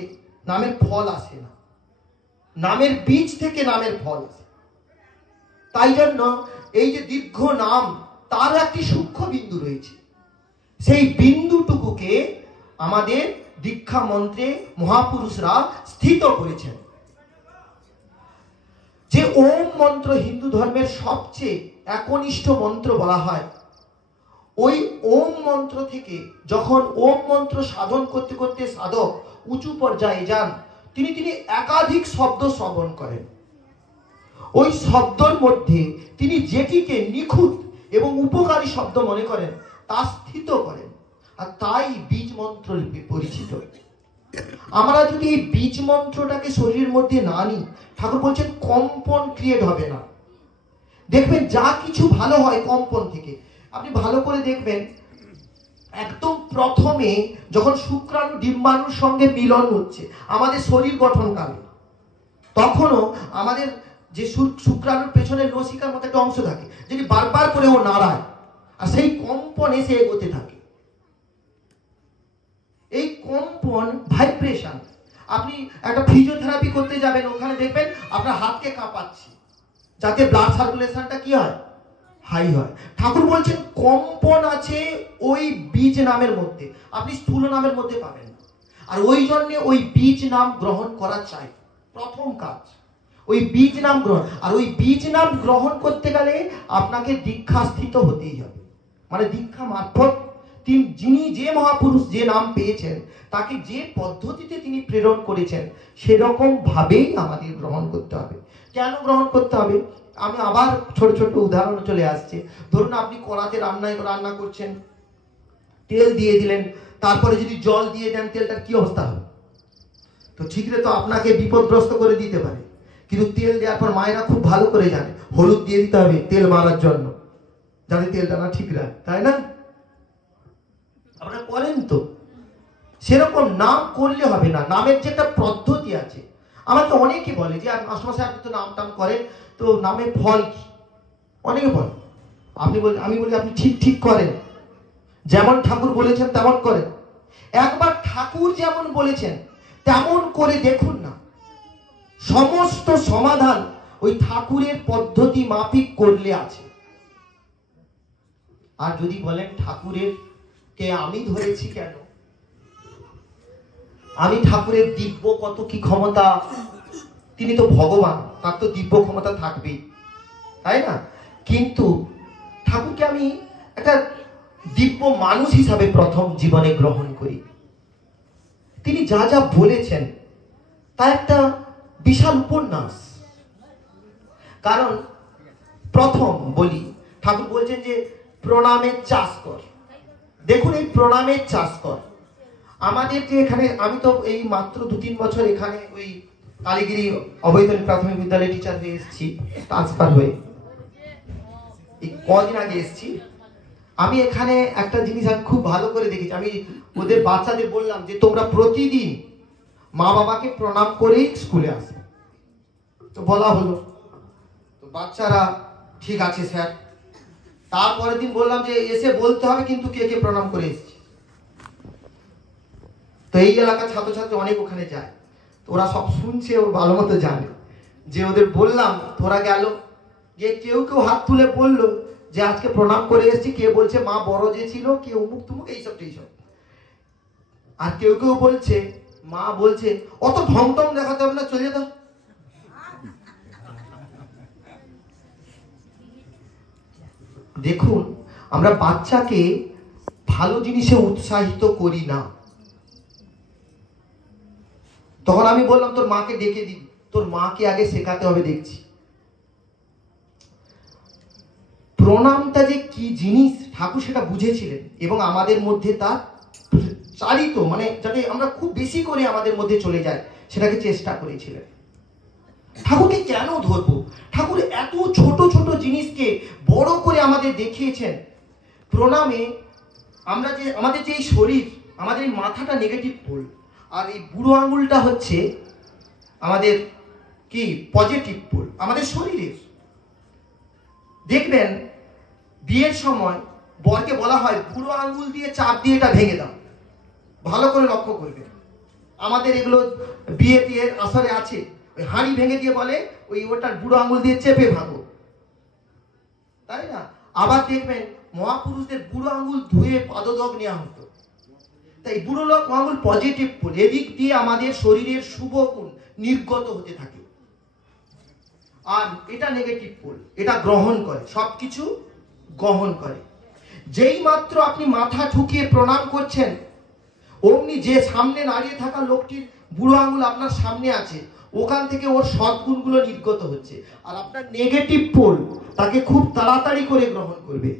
নামের ফল আসে না, নামের বীজ থেকে নামের ফল আসে। তাই জন্য এই যে দীর্ঘ নাম, তার একটি সূক্ষ্ম বিন্দু রয়েছে, সেই বিন্দুটুকুকে আমাদের দীক্ষা মন্ত্রে মহাপুরুষরা স্থিত করেছেন। যে ওম মন্ত্র হিন্দু ধর্মের সবচেয়ে একনিষ্ঠ মন্ত্র বলা হয়, ওই ওম মন্ত্র থেকে যখন ওম মন্ত্র সাধন করতে করতে সাধক উঁচু পর্যায়ে যান, তিনি একাধিক শব্দ শ্রবণ করেন। ওই শব্দের মধ্যে তিনি যেটিকে নিখুঁত এবং উপকারী শব্দ মনে করেন তা স্থিত করেন, আর তাই বীজ মন্ত্র পরিচিত। আমরা যদি এই বীজ মন্ত্রটাকে শরীরের মধ্যে না নিই, ঠাকুর বলছেন কম্পন ক্রিয়েট হবে না। দেখবেন যা কিছু ভালো হয় কম্পন থেকে। আপনি ভালো করে দেখবেন, একদম প্রথমে যখন শুক্রাণু ডিম্বাণুর সঙ্গে মিলন হচ্ছে আমাদের শরীর গঠনকালে, তখনও আমাদের যে শুক্রাণুর পেছনে লসিকার মতো একটা অংশ থাকে, যেটি বারবার করে ও নাড়ায়, আর সেই কম্পন এসে এগোতে থাকে। এই কম্পন ভাইব্রেশন। আপনি একটা ফিজিওথেরাপি করতে যাবেন, ওখানে দেখবেন আপনার হাতকে কাঁপাচ্ছে, যাতে ব্লাড সার্কুলেশনটা কি হয়, হাই হয়। ঠাকুর বলছেন কম্পন আছে ওই বীজ নামের মধ্যে, আপনি স্থূল নামের মধ্যে পাবেন না। আর ওই জন্য ওই বীজ নাম গ্রহণ করা চাই, প্রথম কাজ ওই বীজ নাম গ্রহণ। আর ওই বীজ নাম গ্রহণ করতে গেলে আপনাকে দীক্ষা স্থিত হতেই হবে, মানে দীক্ষা মারফত যিনি যে মহাপুরুষ যে নাম পেয়েছেন, তাকে যে পদ্ধতিতে তিনি প্রেরণ করেছেন সেরকম ভাবেই আমাদের গ্রহণ করতে হবে। কেন গ্রহণ করতে হবে? আমি আবার ছোট ছোট উদাহরণ চলে আসছে। ধরুন আপনি কড়াতে রান্না করছেন, তেল দিয়ে দিলেন, তারপরে যদি জল দিয়ে দেন, তেলটার কি অবস্থা হবে? তো ঠিক রে, তো আপনাকে বিপদগ্রস্ত করে দিতে পারে। কিন্তু তেল দেওয়ার পর মায়েরা খুব ভালো করে জানে হলুদ দিয়ে দিতে হবে তেল মারার জন্য, যাতে তেলটা না ঠিক রাখে, তাই না? আপনারা করেন তো? সেরকম নাম করলে হবে না, নামের যে একটা পদ্ধতি আছে। আমাকে অনেকে বলে যে আর মাস্টারমশাই আপনি তো নাম টাম করেন, তো নামে ফল কি? অনেকে বলে। আমি বলি আপনি ঠিক করেন, যেমন ঠাকুর বলেছেন তেমন করেন। একবার ঠাকুর যেমন বলেছেন তেমন করে দেখুন না, সমস্ত সমাধান ওই ঠাকুরের পদ্ধতি মাফিক করলে আছে। আর যদি বলেন ঠাকুরের কে আমি ধরেছি কেন, আমি ঠাকুরের দিব্য কত কি ক্ষমতা, তিনি তো ভগবান, তার তো দিব্য ক্ষমতা থাকবেই, তাই না? কিন্তু ঠাকুরকে আমি একটা দিব্য মানুষ হিসাবে প্রথম জীবনে গ্রহণ করি। তিনি যা যা বলেছেন তা একটা বিশাল উপন্যাস। কারণ প্রথম বলি, ঠাকুর বলছেন যে প্রণামের চাষ কর। দেখুন এই প্রণামের চাষ কর, আমাদের যে এখানে, আমি তো এই মাত্র 2-3 বছর এখানে ওই কালীগিরি অবৈতনিক প্রাথমিক বিদ্যালয়ে টিচার হয়ে এসেছি, ট্রান্সফার হয়ে এই কদিন আগে এসেছি। আমি এখানে একটা জিনিস আমি খুব ভালো করে দেখেছি। আমি ওদের বাচ্চাদের বললাম যে তোমরা প্রতিদিন মা বাবাকে প্রণাম করেই স্কুলে আসবে। তো বলা হলো, তো বাচ্চারা ঠিক আছে স্যার। তারপরের দিন বললাম যে এসে বলতে হবে কিন্তু কে কে প্রণাম করে এসেছি। তো এই এলাকার ছাত্রছাত্রী অনেক ওখানে যায়, তো ওরা সব শুনছে, ও ভালো মতো জানে যে ওদের বললাম, তোরা গেল গিয়ে কেউ হাত তুলে বললো যে আজকে প্রণাম করে এসেছি, কে বলছে মা বড় যে ছিল, কে অমুক তুমুক এইসব। আর কেউ বলছে, মা বলছে অত ঢংটং দেখাতে হবে না, চলে যেত। দেখুন আমরা বাচ্চাকে ভালো জিনিসে উৎসাহিত করি না। তখন আমি বললাম তোর মাকে ডেকে দিবি, তোর মাকে আগে শেখাতে হবে। দেখছি প্রণামটা যে কি জিনিস ঠাকুর সেটা বুঝেছিলেন এবং আমাদের মধ্যে তা চালিত, মানে যাতে আমরা খুব বেশি করে আমাদের মধ্যে চলে যায় সেটাকে চেষ্টা করেছিলেন। ঠাকুরকে কেন ধরবো? ঠাকুর এত ছোট ছোট জিনিসকে বড় করে আমাদের দেখিয়েছেন। প্রণামে আমরা যে আমাদের যে এই শরীর, আমাদের এই মাথাটা নেগেটিভ পোল, আর এই বুড়ো আঙুলটা হচ্ছে আমাদের কি পজিটিভ পোল আমাদের শরীরের। দেখবেন বিয়ের সময় বরকে বলা হয় বুড়ো আঙুল দিয়ে চাপ দিয়ে এটা ভেঙে দাও। ভালো করে লক্ষ্য করবে, আমাদের এগুলো বিয়ে টিয়ের আসরে আছে, ওই হাঁড়ি ভেঙে দিয়ে বলে ওই ওটার বুড়ো আঙুল দিয়ে চেপে ভাঙো, তাই না? আবার দেখবেন মহাপুরুষদের বুড়ো আঙুল ধুয়ে পাদদক নেওয়া হতো। তাই বুড়ো আঙুল পজিটিভ পোল, এদিক দিয়ে আমাদের শরীরের শুভ গুণ নির্গত হতে থাকে। আর এটা নেগেটিভ পোল, এটা গ্রহণ করে, সবকিছু গ্রহণ করে। যেই মাত্র আপনি মাথা ঠুকিয়ে প্রণাম করছেন, অমনি যে সামনে দাঁড়িয়ে থাকা লোকটির বুড়ো আঙুল আপনার সামনে আছে, ওখান থেকে ওর সদ্গুণগুলো নির্গত হচ্ছে। আর আপনার নেগেটিভ পোল তাকে খুব তাড়াতাড়ি করে গ্রহণ করবে।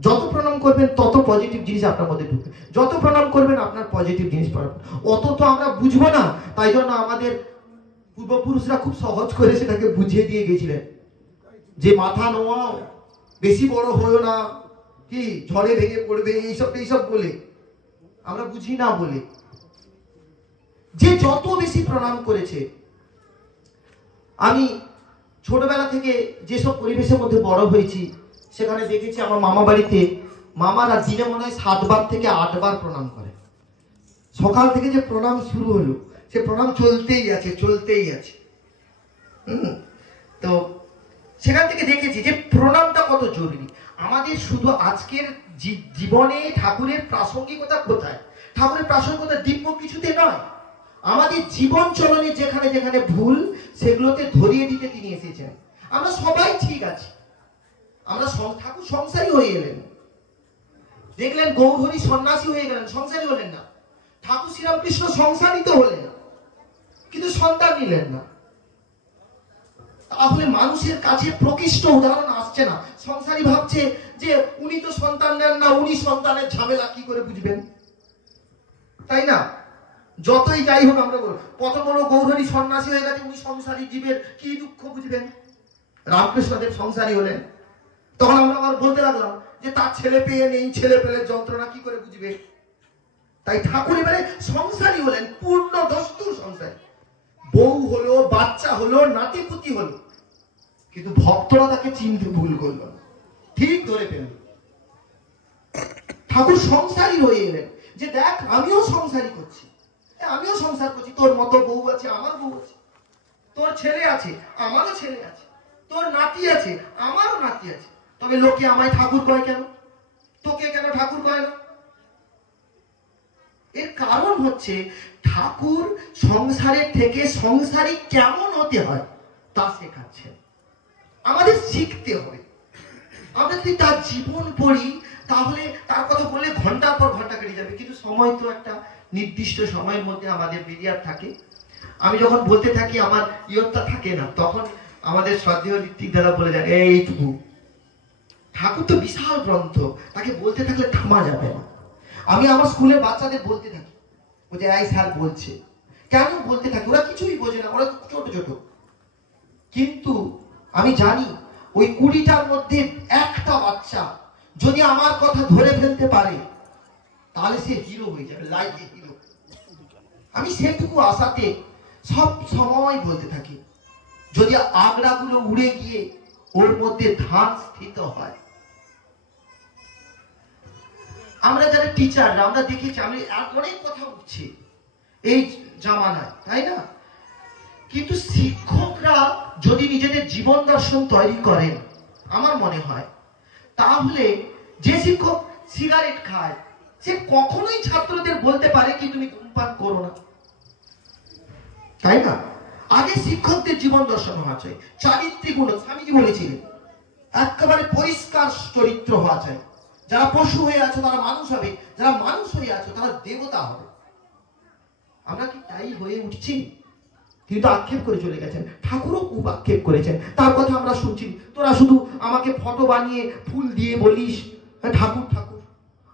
যত প্রণাম করবেন তত পজিটিভ জিনিস আপনার মধ্যে ঢুকবে, যত প্রণাম করবেন আপনার পজিটিভ জিনিস পাবেন। অত তো আমরা বুঝবো না, তাই জন্য আমাদের পূর্বপুরুষরা খুব সহজ করে সেটাকে বুঝিয়ে দিয়ে গেছিলেন যে মাথা নোয়াও, বেশি বড় হলো না, কি ঝড়ে ভেঙে পড়বে, এইসব বলে আমরা বুঝি না বলে। যে যত বেশি প্রণাম করেছে, আমি ছোটবেলা থেকে যেসব পরিবেশের মধ্যে বড় হয়েছি সেখানে দেখেছি আমার মামা বাড়িতে মামারা দিনে মনে হয় 7 বার থেকে 8 বার প্রণাম করে। সকাল থেকে যে প্রণাম শুরু হলো, সে প্রণাম চলতেই আছে। তো সেখান থেকে দেখেছি যে প্রণামটা কত জরুরি আমাদের। শুধু আজকের জীবনে ঠাকুরের প্রাসঙ্গিকতা কোথায়? ঠাকুরের প্রাসঙ্গিকতা দিব্য কিছুতে নয়, আমাদের জীবন চলনে যেখানে যেখানে ভুল সেগুলোতে ধরিয়ে দিতে তিনি এসেছেন। আমরা সবাই ঠিক আছি, আমরা ঠাকুর সংসারী হয়ে এলেন। দেখলেন গৌরহরি সন্ন্যাসী হয়ে গেলেন, সংসারী হলেন না। ঠাকুর শ্রীরামকৃষ্ণ সংসারিত হলেন কিন্তু সন্তান নিলেন না। তাহলে মানুষের কাছে প্রকৃষ্ট উদাহরণ আসছে না। সংসারী ভাবছে যে উনি তো সন্তান নেন না, উনি সন্তানের ঝামেলা কি করে বুঝবেন, তাই না? যতই যাই হোক আমরা বলবো প্রথম হলো গৌরহরি সন্ন্যাসী হয়ে গেছে, উনি সংসারী জীবের কি দুঃখ বুঝবেন। রামকৃষ্ণদেব সংসারী হলেন, তখন আমরা আবার বলতে লাগলাম যে তার ছেলে পেয়ে নেই, ছেলে পেলে যন্ত্রণা কি করে বুঝবে। তাই ঠাকুর এবারে সংসারী হলেন, পূর্ণ দস্তুর সংসারী। বউ হলো, বাচ্চা হলো, নাতিপুতি হলো, কিন্তু ভক্তরা তাকে চিনতে ভুল করলো, ঠিক ধরে ফেলল। ঠাকুর সংসারী হয়ে এলেন, যে দেখ আমিও সংসারী করছি, আমিও সংসার করছি, তোর মতো বউ আছে, আমার বউ আছে, তোর ছেলে আছে, আমারও ছেলে আছে, তোর নাতি আছে, আমারও নাতি আছে, তবে লোকে আমায় ঠাকুর কয় কেন, তোকে কেন ঠাকুর কয় না? এর কারণ হচ্ছে ঠাকুর সংসারের থেকে সংসারী কেমন হতে হয় তা শেখাচ্ছেন। আমাদের শিখতে হবে। আমরা যদি তার জীবন পড়ি তাহলে তার কথা বলে ঘন্টার পর ঘন্টা কেটে যাবে, কিন্তু সময় তো একটা নির্দিষ্ট সময়ের মধ্যে আমাদের পিরিয়ড থাকে। আমি যখন বলতে থাকি আমার ইয়ত্তা থাকে না, তখন আমাদের শ্রদ্ধেয় ঋত্বিক দাদা বলে যায় এইটুকু। ঠাকুর তো বিশাল গ্রন্থ, তাকে বলতে থাকলে থামা যাবে না। আমি আমার স্কুলের বাচ্চাদের বলতে থাকি, বলছে এই স্যার বলছে, কেন বলতে থাকি, ওরা কিছুই বোঝে না, ওরা ছোট ছোট। কিন্তু আমি জানি ওই 20টার মধ্যে একটা বাচ্চা যদি আমার কথা ধরে ফেলতে পারে তাহলে সে হিরো হয়ে যাবে, লাইফে হিরো। আমি সেটুকু আশাতে সব সময় বলতে থাকি, যদি আগড়াগুলো উড়ে গিয়ে ওর মধ্যে ধান স্থিত হয়। আমরা যারা টিচাররা আমরা দেখেছি, আমি অনেক কথা উঠছে এই জামানায়, তাই না? কিন্তু শিক্ষকরা যদি নিজেদের জীবন দর্শন তৈরি করেন, আমার মনে হয় তাহলে যে শিক্ষক সিগারেট খায় সে কখনোই ছাত্রদের বলতে পারে কি তুমি ধূমপান করো না, তাই না? আগে শিক্ষকদের জীবন দর্শন হওয়া চাই, চারিত্রিক গুণ, স্বামীজি বলেছিলেন একেবারে পরিষ্কার চরিত্র হওয়া চাই। যারা পশু হয়ে আছো তারা মানুষ হবে, যারা মানুষ হয়ে আছো তারা দেবতা হবে। আমরা কি তাই হয়ে উঠছি? কিন্তু আক্ষেপ করে চলে গেছেন, ঠাকুরও খুব আক্ষেপ করেছেন, তার কথা আমরা শুনছি। তোরা শুধু আমাকে ফটো বানিয়ে ফুল দিয়ে বলিস ঠাকুর ঠাকুর,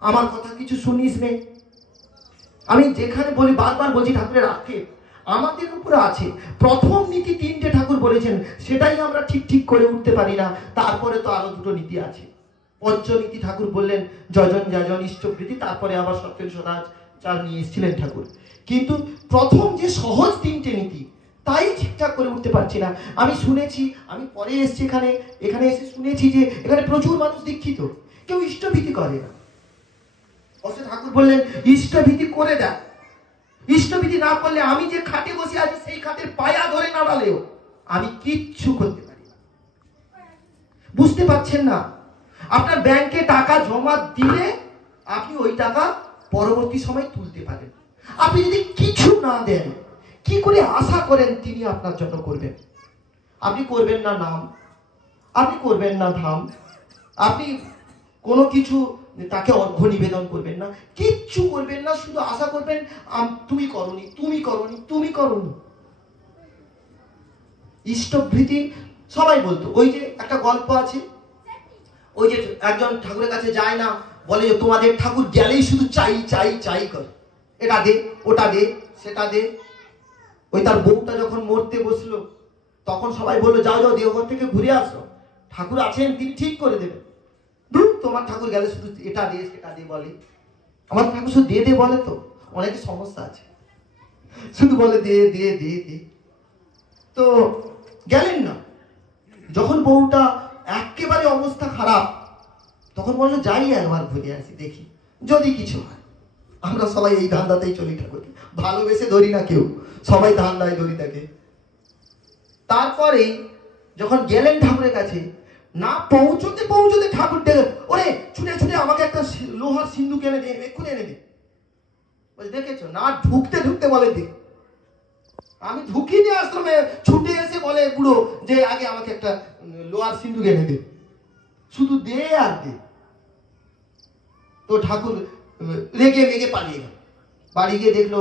আমার কথা কিছু শুনিস নে। আমি যেখানে বলি বারবার বলছি ঠাকুরের আক্ষেপ আমাদের উপরে আছে। প্রথম নীতি 3টে ঠাকুর বলেছেন, সেটাই আমরা ঠিক ঠিক করে উঠতে পারি না, তারপরে তো আরো 2টো নীতি আছে। পঞ্চনীতি ঠাকুর বললেন যজন যাজন ইষ্টপ্রীতি, তারপরে আবার সত্যেন সদাচার নিয়ে এসেছিলেন ঠাকুর। কিন্তু প্রথম যে সহজ 3টে নীতি তাই ঠিকঠাক করে উঠতে পারছি না। আমি শুনেছি, আমি পরে এসেছি এখানে এসে শুনেছি যে এখানে প্রচুর মানুষ দীক্ষিত, কেউ ইষ্টভীতি করে না। অথচ ঠাকুর বললেন ইষ্টভীতি করে দেয়। ইষ্টভীতি না করলে আমি যে খাটে বসে আছি সেই খাটের পায়া ধরে নাড়ালেও আমি কিচ্ছু করতে পারি না। বুঝতে পারছেন না? আপনার ব্যাংকে টাকা জমা দিলে আপনি ওই টাকা পরবর্তী সময় তুলতে পারেন। আপনি যদি কিছু না দেন কি করে আশা করেন তিনি আপনার জন্য করবেন? আপনি করবেন না নাম, আপনি করবেন না ধাম, আপনি কোনো কিছু তাকে অর্ঘ্য নিবেদন করবেন না, কিচ্ছু করবেন না, শুধু আশা করবেন তুমি করনি, তুমি করনি, তুমি করনি। ইষ্টভীতি সবাই বলতো। ওই যে একটা গল্প আছে, ওই যে একজন ঠাকুরের কাছে যায় না, বলে যে তোমাদের ঠাকুর গেলেই শুধু চাই চাই চাই করে, এটা দে, ওটা দে, সেটা দে। ওই তার বউটা যখন মরতে বসলো তখন সবাই বললো যাও যাও দেওঘর থেকে ঘুরে আসো, ঠাকুর আছেন তিনি ঠিক করে দেবেন। ধুর, তোমার ঠাকুর গেলে শুধু এটা দে সেটা দে বলে। আমার ঠাকুর শুধু দে দে বলে তো, অনেক সমস্যা আছে, শুধু বলে দে দে দে দে। তো গেলেন না। যখন বউটা একেবারে অবস্থা খারাপ তখন বললো যাই একবার ঘুরে আসি, দেখি যদি কিছু হয়। আমরা সবাই এই ধান্দাতেই চলি, ঠাকুরকে ভালোবেসে ধরি না কেউ, সবাই ধান্দায় ধরি তাকে। তারপরে যখন গেলেন ঠাকুরের কাছে, না পৌঁছতে পৌঁছতে ঠাকুর ডেকে ওরে ছুটে ছুটে আমাকে একটা লোহার সিন্ধুক এনে দে, এক্ষুনি এনে দে। দেখেছো না, ঢুকতে ঢুকতে বলে দে। আমি ঢুকিনি আশ্রমে, ছুটে এসে বলে বুড়ো যে আগে আমাকে একটা লোহার সিন্ধুক এনে দে, শুধু দে আর দে। তো ঠাকুর রেগে মেগে পালিয়ে গেল। বাড়ি গিয়ে দেখলো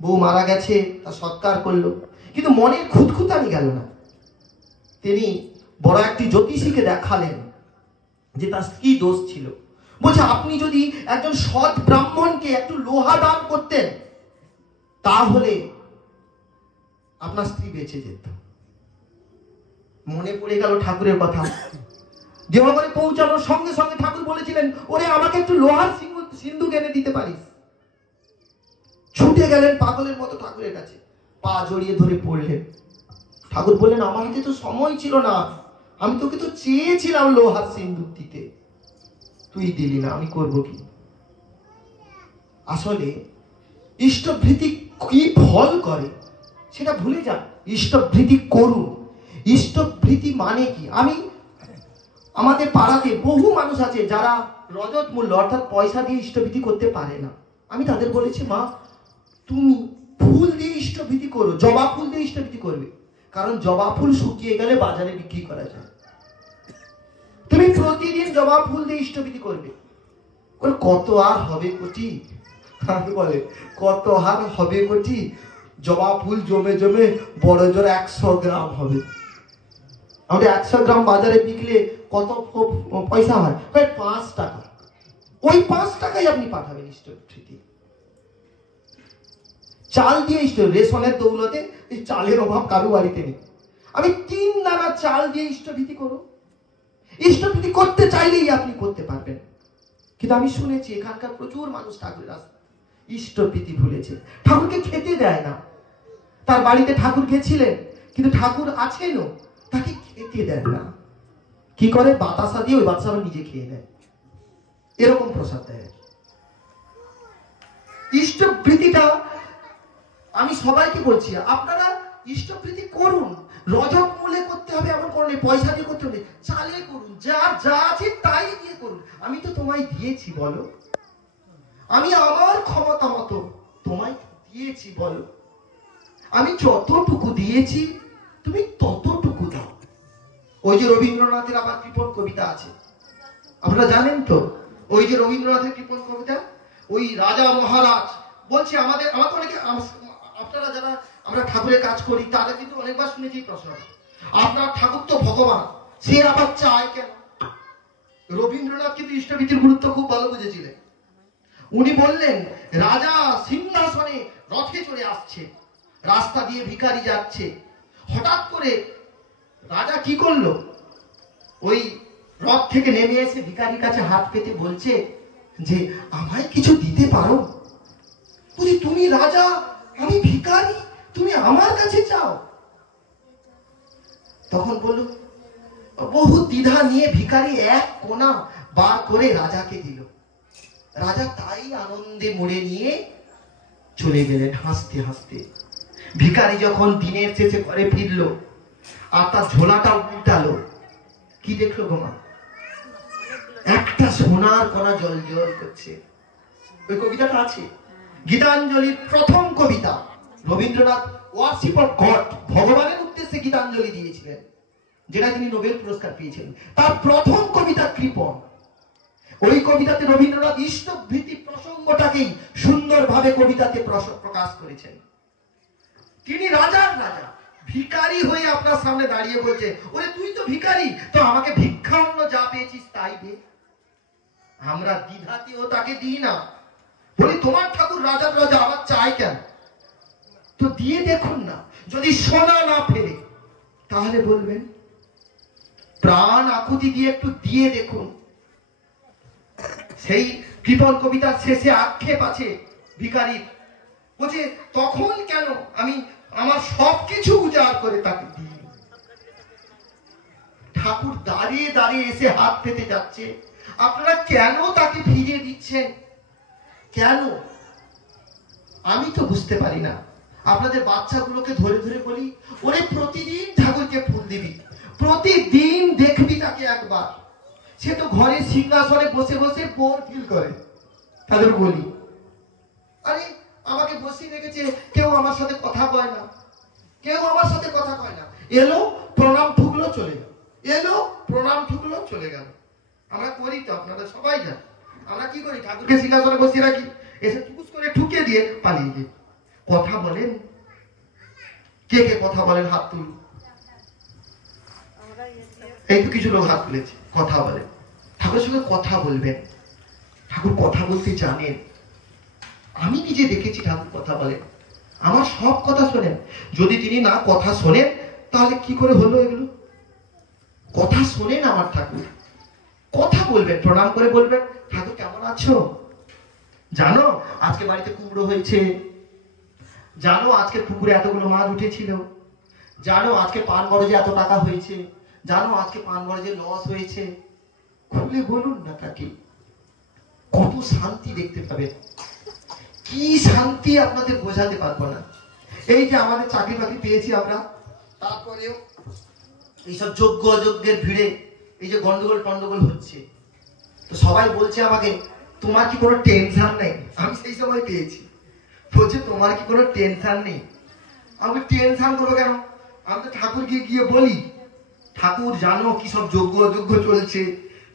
বউ মারা গেছে, তার সৎকার করলো, কিন্তু মনের খুঁতখুঁতানি গেল না। তিনি বড় একটি জ্যোতিষীকে দেখালেন যে তার স্ত্রী দোষ ছিল। বলছে আপনি যদি একজন সৎ ব্রাহ্মণকে একটু লোহা দান করতেন তাহলে আপনার স্ত্রী বেঁচে যেত। মনে পড়ে গেল ঠাকুরের কথা। দেওঘরে পৌঁছানোর সঙ্গে সঙ্গে ঠাকুর বলেছিলেন ওরে আমাকে একটু লোহার সিন্ধুক এনে দিতে পারিস? ছুটে গেলেন পাগলের মতো ঠাকুরের কাছে, পা জড়িয়ে ধরে পড়লেন। ঠাকুর বললেন, আমার হাতে তো সময় ছিল না, আমি তোকে তো চেয়েছিলাম লোহার সিন্দুক দিতে, তুই দিলি না, আমি করব কি? আসলে ইষ্টভৃতি কি ফল করে সেটা ভুলে যান। ইষ্টভৃতি করুন। ইষ্টভৃতি মানে কি? আমাদের পাড়াতে বহু মানুষ আছে যারা রজত মূল্য অর্থাৎ পয়সা দিয়ে ইষ্টভৃতি করতে পারে না। আমি তাদের বলেছি, মা তুমি ফুল দিয়ে ইষ্টভৃতি করো, জবা ফুল দিয়ে ইষ্টভৃতি করবে, কারণ জবা ফুল শুকিয়ে গেলে বাজারে বিক্রি করা যায়। তুমি প্রতিদিন জবা ফুল দিয়ে ইষ্টভৃতি করবে। কত আর হবে কোটি? বলে কত হার হবে কোটি? জবা ফুল জমে জমে বড় জোর 100 গ্রাম হবে। আমাদের 100 গ্রাম বাজারে বিকলে কত পয়সা হয়? 5 টাকা। ওই 5 টাকাই আপনি পাঠাবেন ইষ্টভৃতি। চাল দিয়ে রেশনের দৌলতে এই চালের অভাব কারো বাড়িতে নেই। আমি 3 দানা চাল দিয়ে ইষ্টভৃতি করো। ইষ্টভৃতি করতে চাইলেই আপনি করতে পারবেন। কিন্তু আমি শুনেছি এখানকার প্রচুর মানুষ ঠাকুরের রাস্তা ইষ্টভৃতি ভুলেছে, ঠাকুরকে খেতে দেয় না। তার বাড়িতে ঠাকুর গেছিলেন, কিন্তু ঠাকুর আছেনও, তাকে খেতে দেয় না। কি করে? বাতাসা দিয়ে ওই বাতাসা নিজে খেয়ে নেয়, এরকম প্রসাদ দেয়। ইষ্টভৃতিটা আমি সবাইকে বলছি, আপনারা ইষ্টভৃতি করুন। রজত মূলে করতে হবে এমন কোনো নেই, পয়সা দিয়ে করতে হবে, চালে করুন, যা যা আছে তাই দিয়ে করুন। আমি তো তোমায় দিয়েছি বলো, আমি আমার ক্ষমতা মতো তোমায় দিয়েছি বলো, আমি যতটুকু দিয়েছি তুমি ততটুকু দাও। ওই যে রবীন্দ্রনাথের আবার কৃপণ কবিতা আছে, আপনারা জানেন তো? ওই যে রবীন্দ্রনাথের কৃপণ কবিতা, ওই রাজা মহারাজ বলছে, আমাদের অনেকে, আপনারা যারা আমরা ঠাকুরের কাজ করি তারা কিন্তু অনেকবার শুনেছি প্রশ্ন, আপনার ঠাকুর তো ভগবান, সে আবার চায় কেন? রবীন্দ্রনাথ কিন্তু ইষ্টভৃতির গুরুত্ব খুব ভালো বুঝেছিলেন। উনি বললেন, রাজা সিংহাসনে রথে চড়ে আসছে, রাস্তা দিয়ে ভিখারি যাচ্ছে, হঠাৎ করে রাজা কি করলো? ওই রথ থেকে নেমে এসে ভিখারির কাছে হাত পেতে বলছে যে, আমায় কিছু দিতে পারো? বলি, তুমি রাজা, আমি ভিখারি, তুমি আমার কাছে চাও? তখন বলল, বহু দ্বিধা নিয়ে ভিখারি এক কোনা বার করে রাজাকে দিল। রাজা তাই আনন্দে মুড়ে নিয়ে চলে গেলেন হাসতে হাসতে। ভিখারি যখন দিনের শেষে ঘরে ফিরল আর তার ঝোলাটা উল্টালো, কি দেখলো গো মা? একটা সোনার কণা জল জল করছে। ওই কবিতাটা আছে, গীতাঞ্জলির প্রথম কবিতা। রবীন্দ্রনাথ ওয়ার্শিপ অফ গড, ভগবানের উদ্দেশ্যে গীতাঞ্জলি দিয়েছিলেন, যেটা তিনি নোবেল পুরস্কার পেয়েছিলেন। তার প্রথম কবিতা কৃপণ। ওই কবিতাতে রবীন্দ্রনাথ ইষ্টভৃতি প্রসঙ্গটাকেই সুন্দরভাবে কবিতাতে প্রকাশ করেছেন। তিনি রাজার রাজা, ভিখারি হয়ে আপনার সামনে দাঁড়িয়ে বলছে, ওরে তুই তো ভিখারি, তো আমাকে ভিক্ষা অন্য যা পেয়েছিস তাই দে। আমরা দ্বিধাতেও তাকে দিই না, বলি তোমার ঠাকুর রাজার রাজা, আবার চাই কেন? তো দিয়ে দেখুন না, যদি সোনা না ফেলে তাহলে বলবেন। প্রাণ আকুতি দিয়ে একটু দিয়ে দেখুন। সেই কৃপণ কবিতার শেষে আক্ষেপ আছে ভিখারির, বলছে, তখন কেন আমি আমার সবকিছু উজাড় করে তাকে দিই? ঠাকুর দাঁড়িয়ে দাঁড়িয়ে এসে হাত পেতে যাচ্ছে, আপনারা কেন তাকে ফিরিয়ে দিচ্ছেন? কেন? আমি তো বুঝতে পারি না। আপনাদের বাচ্চাগুলোকে ধরে ধরে বলি, ওরে প্রতিদিন ঠাকুরকে ফুল দিবি, প্রতিদিন দেখবি তাকে একবার। সে তো ঘরে সিংহাসনে বসে বসে বোর ফিল করে। তাদের বলি, আরে আমাকে বসিয়ে রেখেছে, কেউ আমার সাথে কথা কয় না, কেউ আমার সাথে কথা কয় না। এলো প্রণাম ঠুকলো চলে গেল, এলো প্রণাম ঠুকলো চলে গেল। আমরা করি তো, আপনারা সবাই জানেন। আমরা কি করি? ঠাকুরকে সিংহাসনে বসিয়ে রাখি, এসে টুকুস করে ঠুকে দিয়ে পালিয়ে যাই। কথা বলেন? কে কে কথা বলেন? হাত তুলুন। এই তো কিছু লোক হাত তুলেছে। কথা বলেন, ঠাকুরের সঙ্গে কথা বলবেন। ঠাকুর কথা বলতে জানেন। আমি নিজে দেখেছি ঠাকুর কথা বলেন, আমার সব কথা শোনেন। যদি তিনি না কথা শোনেন তাহলে কি করে হলো এগুলো? কথা শোনেন আমার ঠাকুর। কথা বলবেন, প্রণাম করে বলবেন, ঠাকুর কেমন আছো? জানো আজকে বাড়িতে কুমড়ো হয়েছে, জানো আজকে পুকুরে এতগুলো মাছ উঠেছিল, জানো আজকে পান বরজে এত টাকা হয়েছে, জানো আজকে পান বরজে লস হয়েছে। খুলে বলুন না তাকে, কত শান্তি দেখতে পাবেন। কি শান্তি আপনাদের বোঝাতে পারবো না। এই যে আমাদের চাকরি বাকরি পেয়েছি আমরা, তারপরেও এইসব যোগ্য অযোগ্যের ভিড়ে এই যে গন্ডগোল টন্ডগোল হচ্ছে, তো সবাই বলছে আমাকে তোমার কি কোনো টেনশন নেই? আমি সেই সময় পেয়েছি, বলছে তোমার কি কোনো টেনশন নেই? আমি টেনশন করবো কেন? আমি তো ঠাকুরকে গিয়ে বলি, ঠাকুর জানো কি সব যোগ্য অযোগ্য চলছে,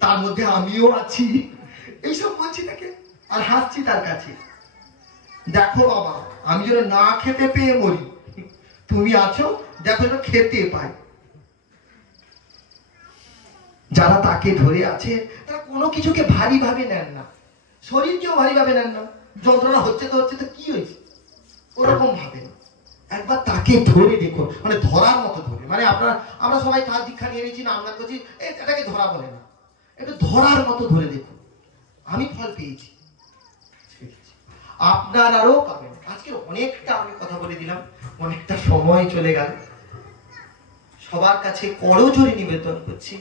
তার মধ্যে আমিও আছি, এইসব বলছি তাকে আর হাসছি তার কাছে। দেখো বাবা, আমি যেন না খেতে পেয়ে মরি, তুমি আছো দেখো যেন খেতে পাই। যারা তাকে ধরে আছে তারা কোনো কিছুকে ভারী ভাবে নেন না, শরীরকেও ভারী ভাবে নেন না। যন্ত্রণা হচ্ছে তো হচ্ছে, তো কি হয়েছে ওরকম ভাবে না। একবার তাকে ধরে দেখুন, মানে ধরার মতো ধরে, মানে আমরা সবাই তার দীক্ষা নিয়ে নিয়েছি না, আমরা করছি এটাকে ধরা বলে না, এটা ধরার মতো ধরে দেখুন। আমি ফল পেয়েছি, আপনারাও পাবেন। আজকে অনেকটা আমি কথা বলে দিলাম, অনেকটা সময় চলে গেল। সবার কাছে করজোড়ে নিবেদন করছি,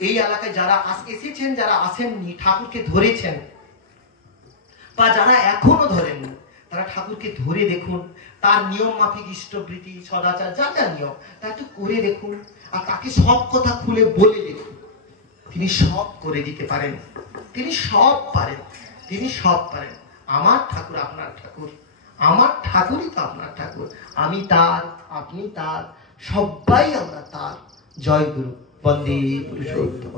এই এলাকায় যারা এসেছেন, যারা আসেননি, ঠাকুরকে ধরেছেন বা যারা এখনো ধরেননি, তারা ঠাকুরকে ধরে দেখুন। তার নিয়ম মাফিক ইষ্টবৃত্তি সদাচার যা যা নিয়ম তা একটু করে দেখুন, আর তাকে সব কথা খুলে বলে দেখুন। তিনি সব করে দিতে পারেন, তিনি সব পারেন, তিনি সব পারেন। আমার ঠাকুর আপনার ঠাকুর, আমার ঠাকুরই তো আপনার ঠাকুর। আমি তার, আপনি তার, সবাই আমরা তার। জয় গুরু, বন্দে পুরুষোত্তম।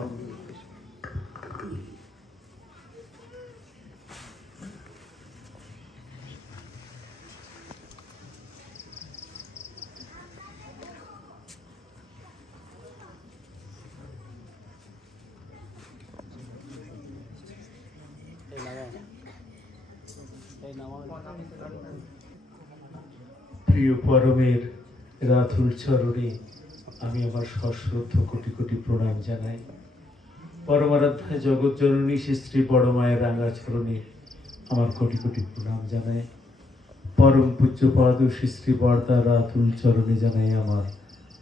প্রিয় পরমের রাতুল চরণে আমি আমার সশ্রদ্ধ কোটি কোটি প্রণাম জানাই। পরমারাধ্যা জগৎ জননী শ্রী শ্রী বড় মায়ের রাঙা চরণে আমার কোটি কোটি প্রণাম জানাই। পরম পূজ্য পাদ শ্রী শ্রী বরদা রাতুল চরণে জানাই আমার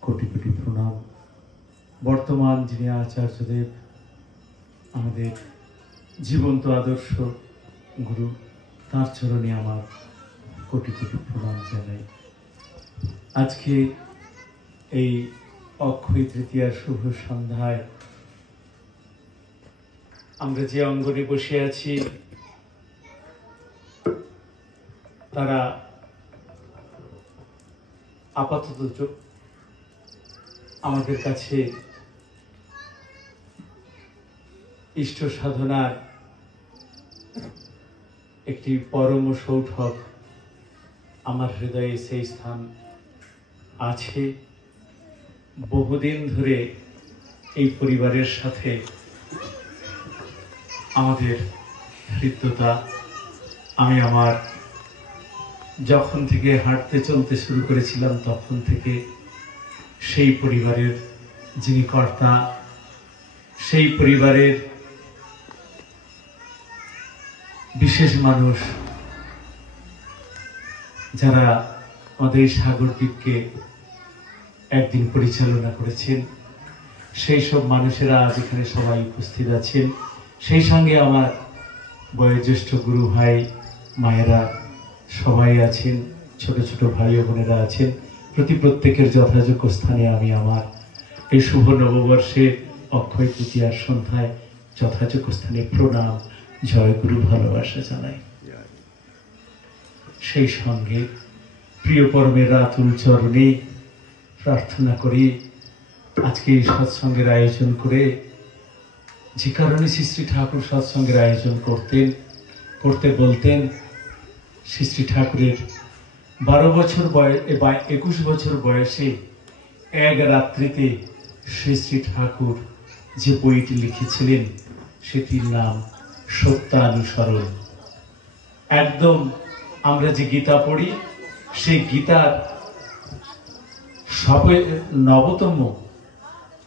কোটি কোটি প্রণাম। বর্তমান যিনি আচার্যদেব, আমাদের জীবন্ত আদর্শ গুরু, তার চরণে আমার কোটি কোটি প্রণাম জানাই। আজকে এই অক্ষয় তৃতীয়ার শুভ সন্ধ্যায় আমরা যে অঙ্গনে বসে আছি, তারা আপাতত আমাদের কাছে ইষ্ট সাধনার একটি পরম সৌঠক। আমার হৃদয়ে সেই স্থান আছে। বহুদিন ধরে এই পরিবারের সাথে আমাদের হৃদ্যতা। আমি আমার যখন থেকে হাঁটতে চলতে শুরু করেছিলাম তখন থেকে সেই পরিবারের যিনি কর্তা, সেই পরিবারের বিশেষ মানুষ যারা আমাদের এই সাগরদ্বীপকে একদিন পরিচালনা করেছেন, সেই সব মানুষেরা আজ এখানে সবাই উপস্থিত আছেন। সেই সঙ্গে আমার বয়োজ্যেষ্ঠ গুরু ভাই মায়েরা সবাই আছেন, ছোট ছোট ভাই ও বোনেরা আছেন। প্রত্যেকের যথাযোগ্য স্থানে আমি আমার এই শুভ নববর্ষে অক্ষয় তৃতীয়ার সন্ধ্যায় যথাযোগ্য স্থানে প্রণাম, জয় গুরু, ভালোবাসা জানাই। সেই সঙ্গে প্রিয় পরমের রাতুল চরণে প্রার্থনা করি, আজকে এই সৎসঙ্গের আয়োজন করে, যে কারণে শ্রী শ্রী ঠাকুর সৎসঙ্গের আয়োজন করতে বলতেন, শ্রী শ্রী ঠাকুরের 12 বছর বা 21 বছর বয়সে এক রাত্রিতে শ্রী শ্রী ঠাকুর যে বইটি লিখেছিলেন সেটির নাম সত্যানুসরণ। একদম আমরা যে গীতা পড়ি, সেই গীতার নবতম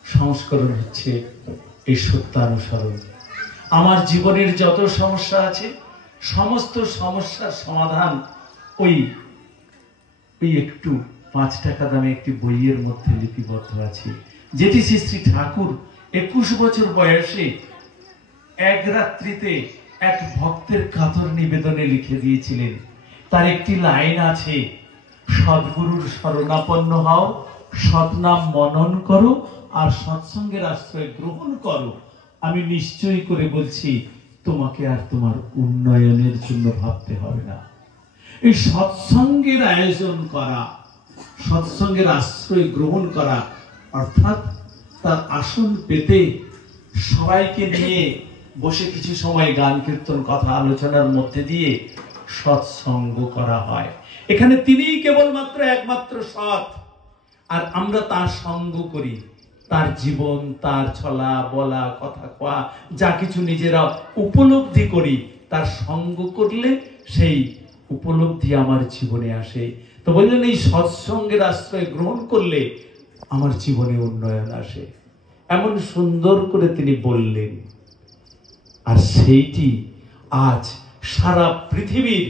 সংস্করণ হচ্ছে এই সত্যানুসরণ। আমার জীবনের যত সমস্যা আছে, সমস্ত সমস্যার সমাধান ওই ওই একটু 5 টাকা দামে একটি বইয়ের মধ্যে লিপিবদ্ধ আছে, যেটি শ্রী শ্রী ঠাকুর 21 বছর বয়সে এক রাত্রিতে এক ভক্তের কাতর নিবেদনে লিখে দিয়েছিলেন। তার একটি লাইন আছে, সদ্গুরুর শরণাপন্ন হও, সৎনাম মনন করো আর সৎসঙ্গের আশ্রয় গ্রহণ করো। আমি নিশ্চয়ই করে বলছি, তোমাকে আর তোমার উন্নয়নের জন্য ভাবতে হবে না। এই সৎসঙ্গের আয়োজন করা, সৎসঙ্গের আশ্রয় গ্রহণ করা, অর্থাৎ তার আসন পেতে সবাইকে নিয়ে বসে কিছু সময় গান কীর্তন কথা আলোচনার মধ্যে দিয়ে সৎসঙ্গ করা হয়। এখানে তিনিই কেবলমাত্র একমাত্র সৎ, আর আমরা তার সঙ্গ করি। তার জীবন, তার চলা বলা, কথা কওয়া, যা কিছু নিজেরা উপলব্ধি করি, তার সঙ্গ করলে সেই উপলব্ধি আমার জীবনে আসে। তো বললেন এই সৎসঙ্গের আশ্রয় গ্রহণ করলে আমার জীবনে উন্নয়ন আসে, এমন সুন্দর করে তিনি বললেন। আর সেইটি আজ সারা পৃথিবীর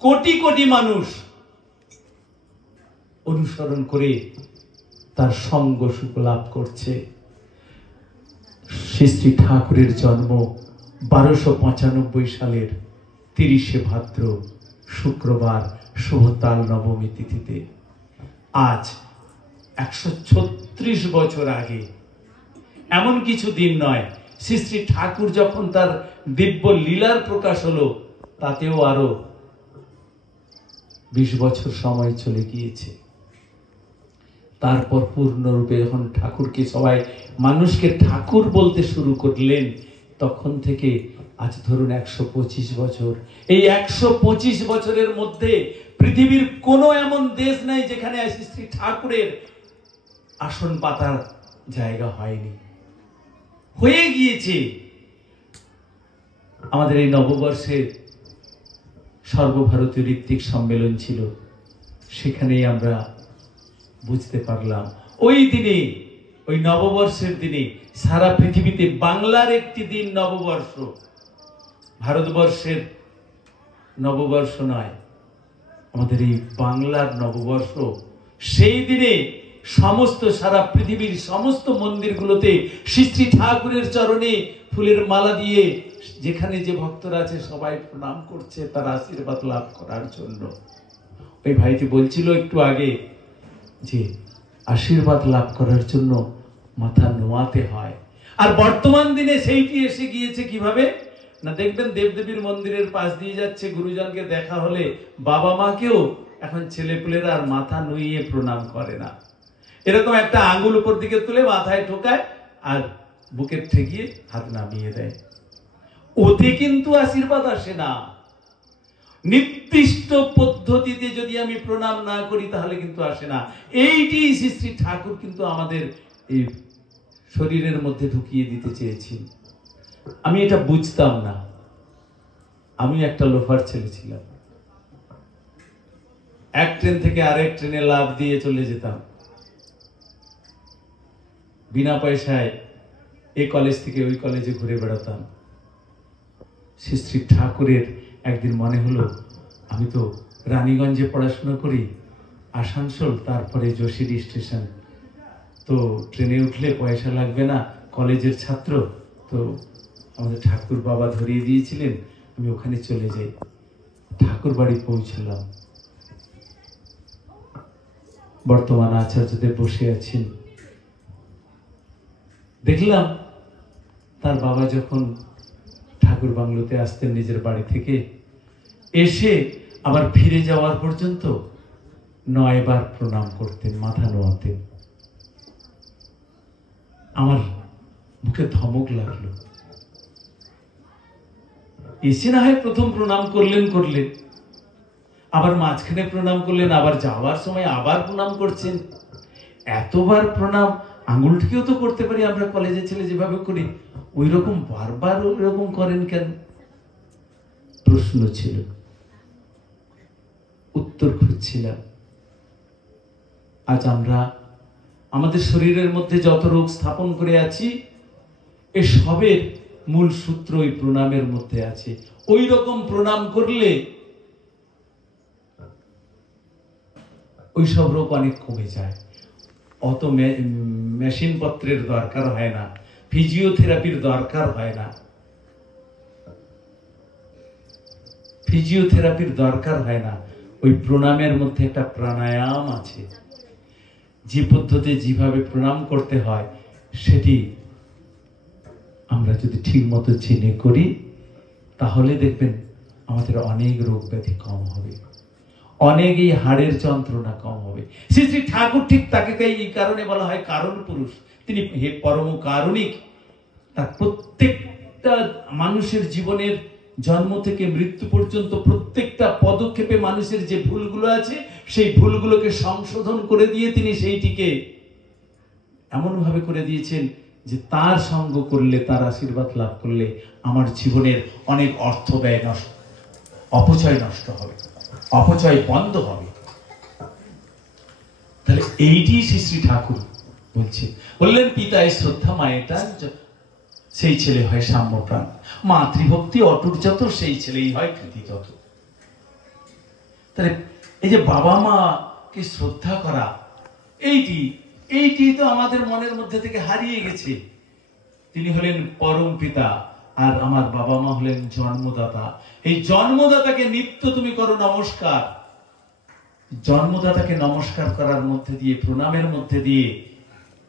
কোটি কোটি মানুষ অনুসরণ করে তার সঙ্গ সুখ লাভ করছে। শ্রী শ্রী ঠাকুরের জন্ম 1295 সালের 30শে ভাদ্র শুক্রবার শুভতাল নবমী তিথিতে। আজ 136 বছর আগে, এমন কিছু দিন নয়, শ্রী শ্রী ঠাকুর যখন তার দিব্য লীলার প্রকাশ হলো, তাতেও আরো 20 বছর সময় চলে গিয়েছে। তারপর পূর্ণরূপে যখন ঠাকুরকে সবাই মানুষকে ঠাকুর বলতে শুরু করলেন, তখন থেকে আজ ধরুন 125 বছর। এই 125 বছরের মধ্যে পৃথিবীর কোনো এমন দেশ নাই যেখানে শ্রী ঠাকুরের আসন পাতার জায়গা হয়নি, হয়ে গিয়েছে। আমাদের এই নববর্ষের সর্বভারতীয় ঋত্বিক সম্মেলন ছিল, সেখানেই আমরা বুঝতে পারলাম ওই দিনে, ওই নববর্ষের দিনে সারা পৃথিবীতে বাংলার একটি দিন নববর্ষ, ভারতবর্ষের নববর্ষ নয়, আমাদের এই বাংলার নববর্ষ। সেই দিনে সমস্ত সারা পৃথিবীর সমস্ত মন্দিরগুলোতে শ্রী শ্রী ঠাকুরের চরণে ফুলের মালা দিয়ে যেখানে যে ভক্তরা আছে সবাই প্রণাম করছে তার আশীর্বাদ লাভ করার জন্য। ওই ভাইটি বলছিল একটু আগে যে আশীর্বাদ লাভ করার জন্য মাথা নোয়াতে হয়। আর বর্তমান দিনে সেইটি এসে গিয়েছে কিভাবে না, দেখবেন দেবদেবীর মন্দিরের পাশ দিয়ে যাচ্ছে, গুরুজনকে দেখা হলে বাবা মাকেও এখন ছেলেপুলেরা আর মাথা নুইয়ে প্রণাম করে না, এরকম একটা আঙ্গুল উপর দিকে তুলে মাথায় ঠোকায় আর বুকের ঠেকিয়ে হাত নামিয়ে দেয়। ওতে কিন্তু আশীর্বাদ আসে না। নির্দিষ্ট পদ্ধতিতে যদি আমি প্রণাম না করি তাহলে কিন্তু আসে না। এইটি শ্রী শ্রী ঠাকুর কিন্তু আমাদের এই শরীরের মধ্যে ঢুকিয়ে দিতে চেয়েছেন। আমি এটা বুঝতাম না, আমি একটা লোফার ছেলে ছিলাম, এক ট্রেন থেকে আরেক ট্রেনে লাফ দিয়ে চলে যেতাম, বিনা পয়সায় এই কলেজ থেকে ওই কলেজে ঘুরে বেড়াতাম। শ্রী শ্রী ঠাকুরের একদিন মনে হলো, আমি তো রানীগঞ্জে পড়াশোনা করি, আসানসোল তারপরে যশোর স্টেশন, তো ট্রেনে উঠলে পয়সা লাগবে না, কলেজের ছাত্র, তো আমাদের ঠাকুর বাবা ধরিয়ে দিয়েছিলেন, আমি ওখানে চলে যাই। ঠাকুর বাড়ি পৌঁছলাম, বর্তমান আচার্যদেব বসে আছেন। দেখলাম তার বাবা যখন ঠাকুর বাংলোতে আসতেন নিজের বাড়ি থেকে, এসে আবার ফিরে যাওয়ার পর্যন্ত 9 বার প্রণাম করতেন, মাথা নোয়াতেন। আমার বুকে ধমক লাগলো। এসে না হয় প্রথম প্রণাম করলেন, আবার মাঝখানে প্রণাম করলেন, আবার যাওয়ার সময় আবার প্রণাম করছেন। এতবার প্রণাম আঙুলটিকেও তো করতে পারি আমরা, কলেজের ছেলে যেভাবে করি, ওই রকম বারবার ওই রকম করেন কেন? প্রশ্ন ছিল, উত্তর খুঁজছিলাম। আজ আমরা আমাদের শরীরের মধ্যে যত রোগ স্থাপন করে আছি, এ সবের মূল সূত্র ওই প্রণামের মধ্যে আছে। ওই রকম প্রণাম করলে ওইসব রোগ অনেক কমে যায়। অত মেশিন পত্রের দরকার হয় না, ফিজিওথেরাপির দরকার হয় না, ফিজিওথেরাপির দরকার হয় না। ওই প্রণামের মধ্যে একটা প্রাণায়াম আছে, যে পদ্ধতি যেভাবে প্রণাম করতে হয় সেটি আমরা যদি ঠিক মতো চিনে করি তাহলে দেখবেন আমাদের অনেক রোগ ব্যাধি কম হবে, অনেক এই হাড়ের যন্ত্রণা কম হবে। শ্রী শ্রী ঠাকুর ঠিক তাকে এই কারণে বলা হয় কারণ পুরুষ। তিনি পরম কারণিক। তার প্রত্যেকটা মানুষের জীবনের জন্ম থেকে মৃত্যু পর্যন্ত প্রত্যেকটা পদক্ষেপে মানুষের যে ভুলগুলো আছে সেই ভুলগুলোকে সংশোধন করে দিয়ে তিনি সেইটিকে এমন ভাবে করে দিয়েছেন যে তার সঙ্গ করলে, তার আশীর্বাদ লাভ করলে আমার জীবনের অনেক অর্থ ব্যয় নষ্ট, অপচয় নষ্ট হবে, অপচয় বন্ধ হবে। তাহলে এইটি শ্রী শ্রী ঠাকুর বলছে, বললেন পিতায় শ্রদ্ধা মায়ের টান, সেই ছেলে হয় সাম্যপ্রাণ। মাতৃভক্তি অটুট যত, সেই ছেলেই হয় কৃতি তত। তাহলে এই যে বাবা মাকে শ্রদ্ধা করা, এইটি তো আমাদের মনের মধ্যে থেকে হারিয়ে গেছে। তিনি হলেন পরম পিতা আর আমার বাবা মা হলেন জন্মদাতা। এই জন্মদাতাকে নিত্য তুমি করো নমস্কার। জন্মদাতাকে নমস্কার করার মধ্যে দিয়ে, প্রণামের মধ্যে দিয়ে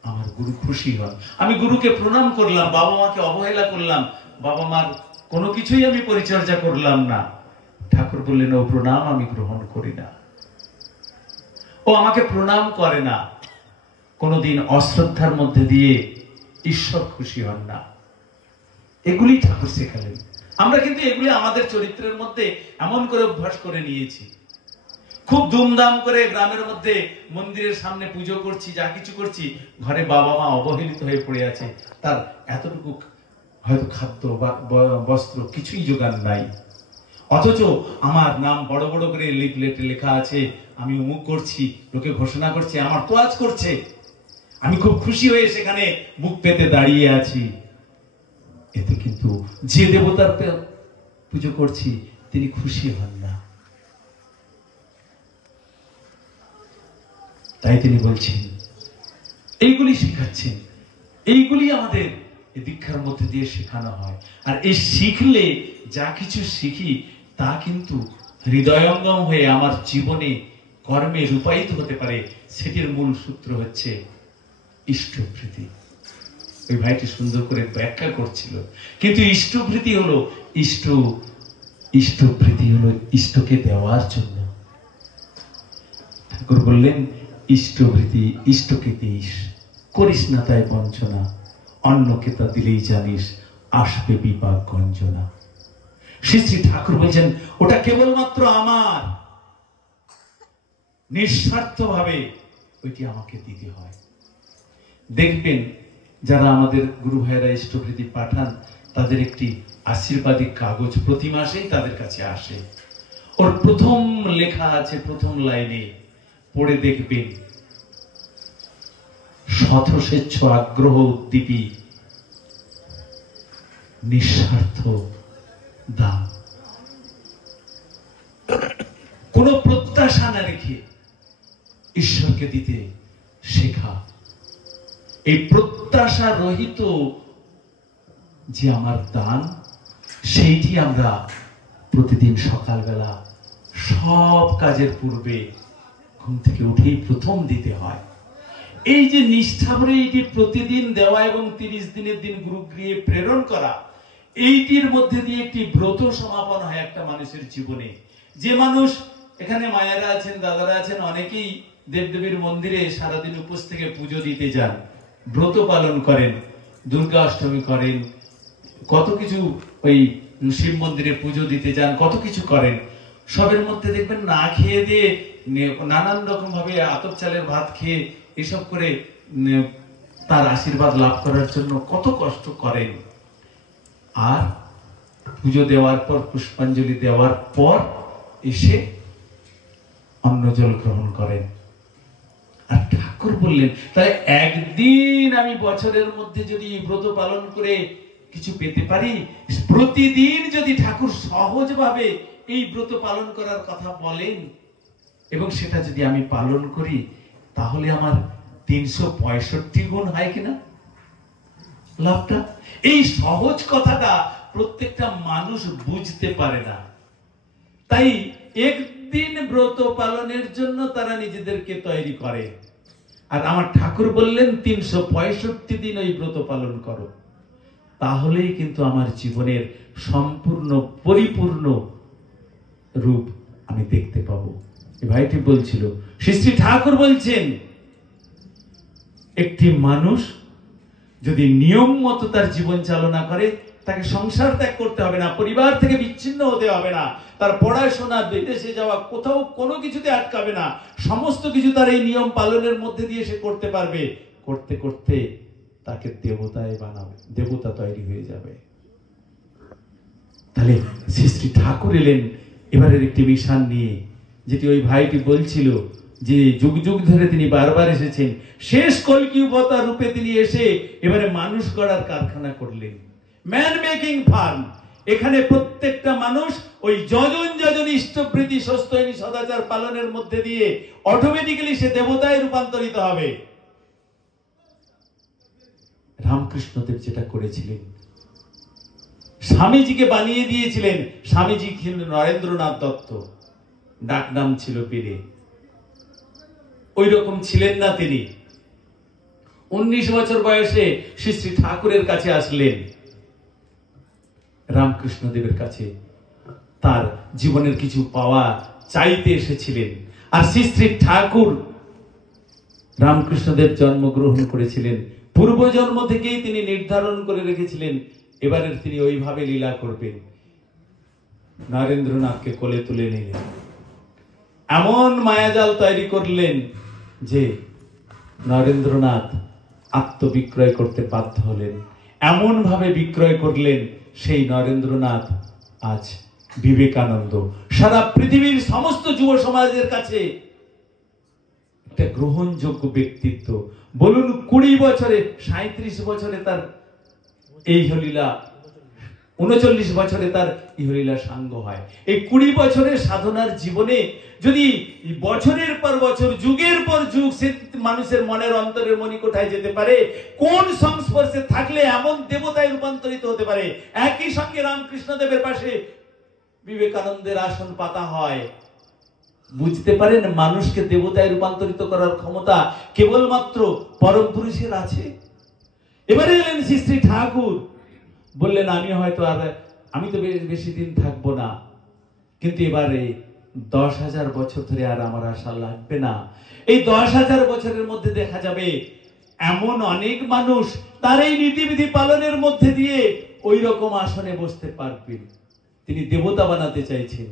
আমার গুরু খুশি হন। আমি গুরুকে প্রণাম করলাম, বাবা মাকে অবহেলা করলাম, বাবা মার কোনো কিছুই আমি পরিচর্যা করলাম না। ঠাকুর বললেন ও প্রণাম আমি গ্রহণ করি না, ও আমাকে প্রণাম করে না। কোনদিন অশ্রদ্ধার মধ্যে দিয়ে ঈশ্বর খুশি হন না। এগুলি ঠাকুর শেখালেন। আমরা কিন্তু এগুলি আমাদের চরিত্রের মধ্যে এমন করে অভ্যাস করে নিয়েছি। খুব ধুমধাম করে গ্রামের মধ্যে মন্দিরের সামনে পুজো করছি, যা কিছু করছি, ঘরে বাবা মা অবহেলিত হয়ে পড়ে আছে, তার এতটুকু হয়তো খাদ্য বা বস্ত্র কিছুই জোগান নাই। অথচ আমার নাম বড় বড় করে লিফলেটে লেখা আছে, আমি অমুক করছি, লোকে ঘোষণা করছে, আমার তোয়াজ করছে, আমি খুব খুশি হয়ে সেখানে মুখ পেতে দাঁড়িয়ে আছি। এতে কিন্তু যে দেবতার পুজো করছি তিনি খুশি হন না। তাই তিনি বলছেন, এইগুলি শেখাচ্ছেন, এইগুলি আমাদের দীক্ষার মধ্যে দিয়ে শেখানো হয়। আর এই শিখলে যা কিছু শিখি তা কিন্তু হৃদয়ঙ্গম হয়ে আমার জীবনে কর্মে রূপায়িত হতে পারে। সেটির মূল সূত্র হচ্ছে ইষ্টপ্রীতি। ওই ভাইটি সুন্দর করে ব্যাখ্যা করছিল। কিন্তু ইষ্টপ্রীতি হলো ইষ্টপ্রীতি হলো ইষ্টকে দেওয়ার জন্য। ঠাকুর বললেন ইষ্টপ্রীতি ইষ্টকে দিস, করিস না তাই বঞ্চনা, অন্যকে তা দিলেই জানিস আসবে বিপাক গঞ্জনা। শ্রী শ্রী ঠাকুর বলছেন ওটা কেবলমাত্র আমার, নিঃস্বার্থ ভাবে ওইটি আমাকে দিতে হয়। দেখবেন যারা আমাদের গুরু ভাইয়েরা ইষ্টপ্রীতি পাঠান, তাদের একটি আশীর্বাদিক কাগজ প্রতি মাসেই তাদের কাছে আসে। ওর প্রথম লেখা আছে, প্রথম লাইনে পড়ে দেখবেন, শতস্বেচ্ছ আগ্রহ উদ্দীপী নিঃস্বার্থ দান। কোন প্রত্যাশা না রেখে ঈশ্বরকে দিতে শেখা। এই প্রত্যাশা রহিত যে আমার দান, সেইটি আমরা প্রতিদিন সকালবেলা সব কাজের পূর্বে ঘুম থেকে উঠেই প্রথম দিতে হয়। এই যে নিষ্ঠা ভরে এইটি প্রতিদিন দেওয়া এবং 30 দিনের দিন গুরুগৃহে প্রেরণ করা, এইটির মধ্যে দিয়ে একটি ব্রত সমাপন হয় একটা মানুষের জীবনে। যে মানুষ, এখানে মায়েরা আছেন, দাদারা আছেন, অনেকেই দেবদেবীর মন্দিরে সারাদিন উপোস থেকে পুজো দিতে যান, ব্রত পালন করেন, দুর্গা অষ্টমী করেন, কত কিছু, ওই শিব মন্দিরে পুজো দিতে যান, কত কিছু করেন। সবের মধ্যে দেখবেন না খেয়ে দিয়ে নানান রকম ভাবে আতপ চালের ভাত খেয়ে এসব করে তার আশীর্বাদ লাভ করার জন্য কত কষ্ট করেন। আর পুজো দেওয়ার পর, পুষ্পাঞ্জলি দেওয়ার পর এসে অন্ন জল গ্রহণ করেন। আর ঠাকুর বললেন তাহলে একদিন আমি বছরের মধ্যে যদি ব্রত পালন করে কিছু পেতে পারি, প্রতিদিন যদি ঠাকুর সহজভাবে এই ব্রত পালন করার কথা বলেন, এবং সেটা যদি আমি পালন করি তাহলে আমার 365 গুণ হয় কিনা লাভটা। এই সহজ কথাটা প্রত্যেকটা মানুষ বুঝতে পারে না, তাই একদিন ব্রত পালনের জন্য তারা নিজেদেরকে তৈরি করে। আর আমার ঠাকুর বললেন 365 দিন ওই ব্রত পালন করো, তাহলেই কিন্তু আমার জীবনের সম্পূর্ণ পরিপূর্ণ রূপ আমি দেখতে পাবো। এই ভাইটি বলছিল, শ্রী শ্রী ঠাকুর বলছেন একটি মানুষ যদি নিয়ম মতো তার জীবন চালনা করে, তাকে সংসার ত্যাগ করতে হবে না, পরিবার থেকে বিচ্ছিন্ন হতে হবে না, তার পড়াশোনা, বিদেশে যাওয়া, কোথাও কোনো কিছুতে আটকাবে না, সমস্ত কিছু তার এই নিয়ম পালনের মধ্যে দিয়ে সে করতে পারবে। করতে করতে তাকে দেবতায় বানাবে, দেবতা তৈরি হয়ে যাবে। তাহলে শ্রী শ্রী ঠাকুর এলেন এবারের একটি মিশন নিয়ে, যেটি ওই ভাইটি বলছিল যে যুগ যুগ ধরে তিনি বারবার এসেছেন, শেষ কলকি অবতার রূপে তিনি এসে এবারে মানুষ গড়ার কারখানা করলেন, ম্যান মেকিং ফার্ম। এখানে প্রত্যেকটা মানুষ ওই যজন যজন ইষ্টপ্রীতি সস্তৈনী সদাচার পালনের মধ্যে দিয়ে অটোমেটিক্যালি সে দেবতায় রূপান্তরিত হবে। রামকৃষ্ণদেব যেটা করেছিলেন, স্বামীজিকে বানিয়ে দিয়েছিলেন। স্বামীজি ছিলেন নরেন্দ্রনাথ দত্ত, ডাক নাম ছিল বীরে। ওই রকম ছিলেন না তিনি। 19 বছর বয়সে শ্রী শ্রী ঠাকুরের কাছে আসলেন, রামকৃষ্ণদেবের কাছে তার জীবনের কিছু পাওয়া চাইতে এসেছিলেন। আর শ্রী শ্রী ঠাকুর রামকৃষ্ণদেব জন্মগ্রহণ করেছিলেন, পূর্বজন্ম থেকেই তিনি নির্ধারণ করে রেখেছিলেন এবারের তিনি ওইভাবে লীলা করবেন। নরেন্দ্রনাথকে কোলে তুলে নিলেন, এমন মায়াজাল তৈরি করলেন যে নরেন্দ্রনাথ আত্মবিক্রয় করতে বাধ্য হলেন। এমন ভাবে বিক্রয় করলেন, সেই নরেন্দ্রনাথ আজ বিবেকানন্দ, সারা পৃথিবীর সমস্ত যুব সমাজের কাছে একটা গ্রহণযোগ্য ব্যক্তিত্ব। বলুন 20 বছরে, 37 বছরে তার এই হলীলা, 39 বছরে তার ইহলীলা সাঙ্গ হয়। এই 20 বছরের সাধনার জীবনে যদি বছরের পর বছর, যুগের পর যুগ সে মানুষের মনের অন্তরের মণিকোঠায় যেতে পারে, কোন সংস্পর্শে থাকলে এমন দেবতায় রূপান্তরিত হতে পারে। একই সঙ্গে রামকৃষ্ণদেবের পাশে বিবেকানন্দের আসন পাতা হয়। বুঝতে পারেন মানুষকে দেবতায় রূপান্তরিত করার ক্ষমতা কেবলমাত্র পরম পুরুষের আছে। এবারে এলেন শ্রী শ্রী ঠাকুর, বললেন আমি তো বেশি দিন থাকবো না, কিন্তু এবারে 10,000 বছর ধরে আর আমার আশা লাগবে না। এই 10,000 বছরের মধ্যে দেখা যাবে এমন অনেক মানুষ তার এই নীতিবিধি পালনের মধ্যে দিয়ে ওই রকম আসনে বসতে পারবেন। তিনি দেবতা বানাতে চাইছেন,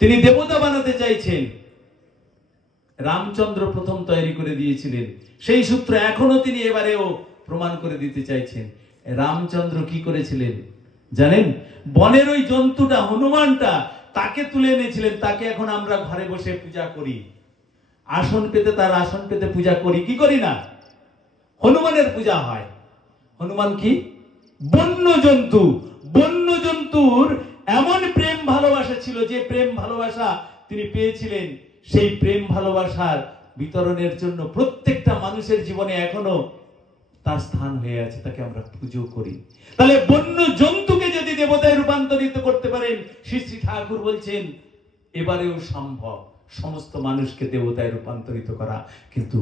তিনি দেবতা বানাতে চাইছেন। রামচন্দ্র প্রথম তৈরি করে দিয়েছিলেন, সেই সূত্র এখনো তিনি এবারেও প্রমাণ করে দিতে চাইছেন। রামচন্দ্র কি করেছিলেন জানেন? বনের ওই জন্তুটা, হনুমানটা, তাকে তুলে এনেছিলেন। তাকে এখন আমরা ঘরে বসে পূজা করি, আসন পেতে, তার আসন পেতে পূজা করি, কি করি না? হনুমানের পূজা হয়। হনুমান কি? বন্য জন্তু। বন্য জন্তুর এমন প্রেম ভালোবাসা ছিল, যে প্রেম ভালোবাসা তিনি পেয়েছিলেন, সেই প্রেম ভালোবাসার বিতরণের জন্য প্রত্যেকটা মানুষের জীবনে এখনো তার স্থান হয়ে আছে, তাকে আমরা পুজো করি। তাহলে বন্য জন্তুকে যদি দেবতায় রূপান্তরিত করতে পারেন, শ্রী শ্রী ঠাকুর বলছেন এবারেও সম্ভব সমস্ত মানুষকে দেবতায় রূপান্তরিত করা। কিন্তু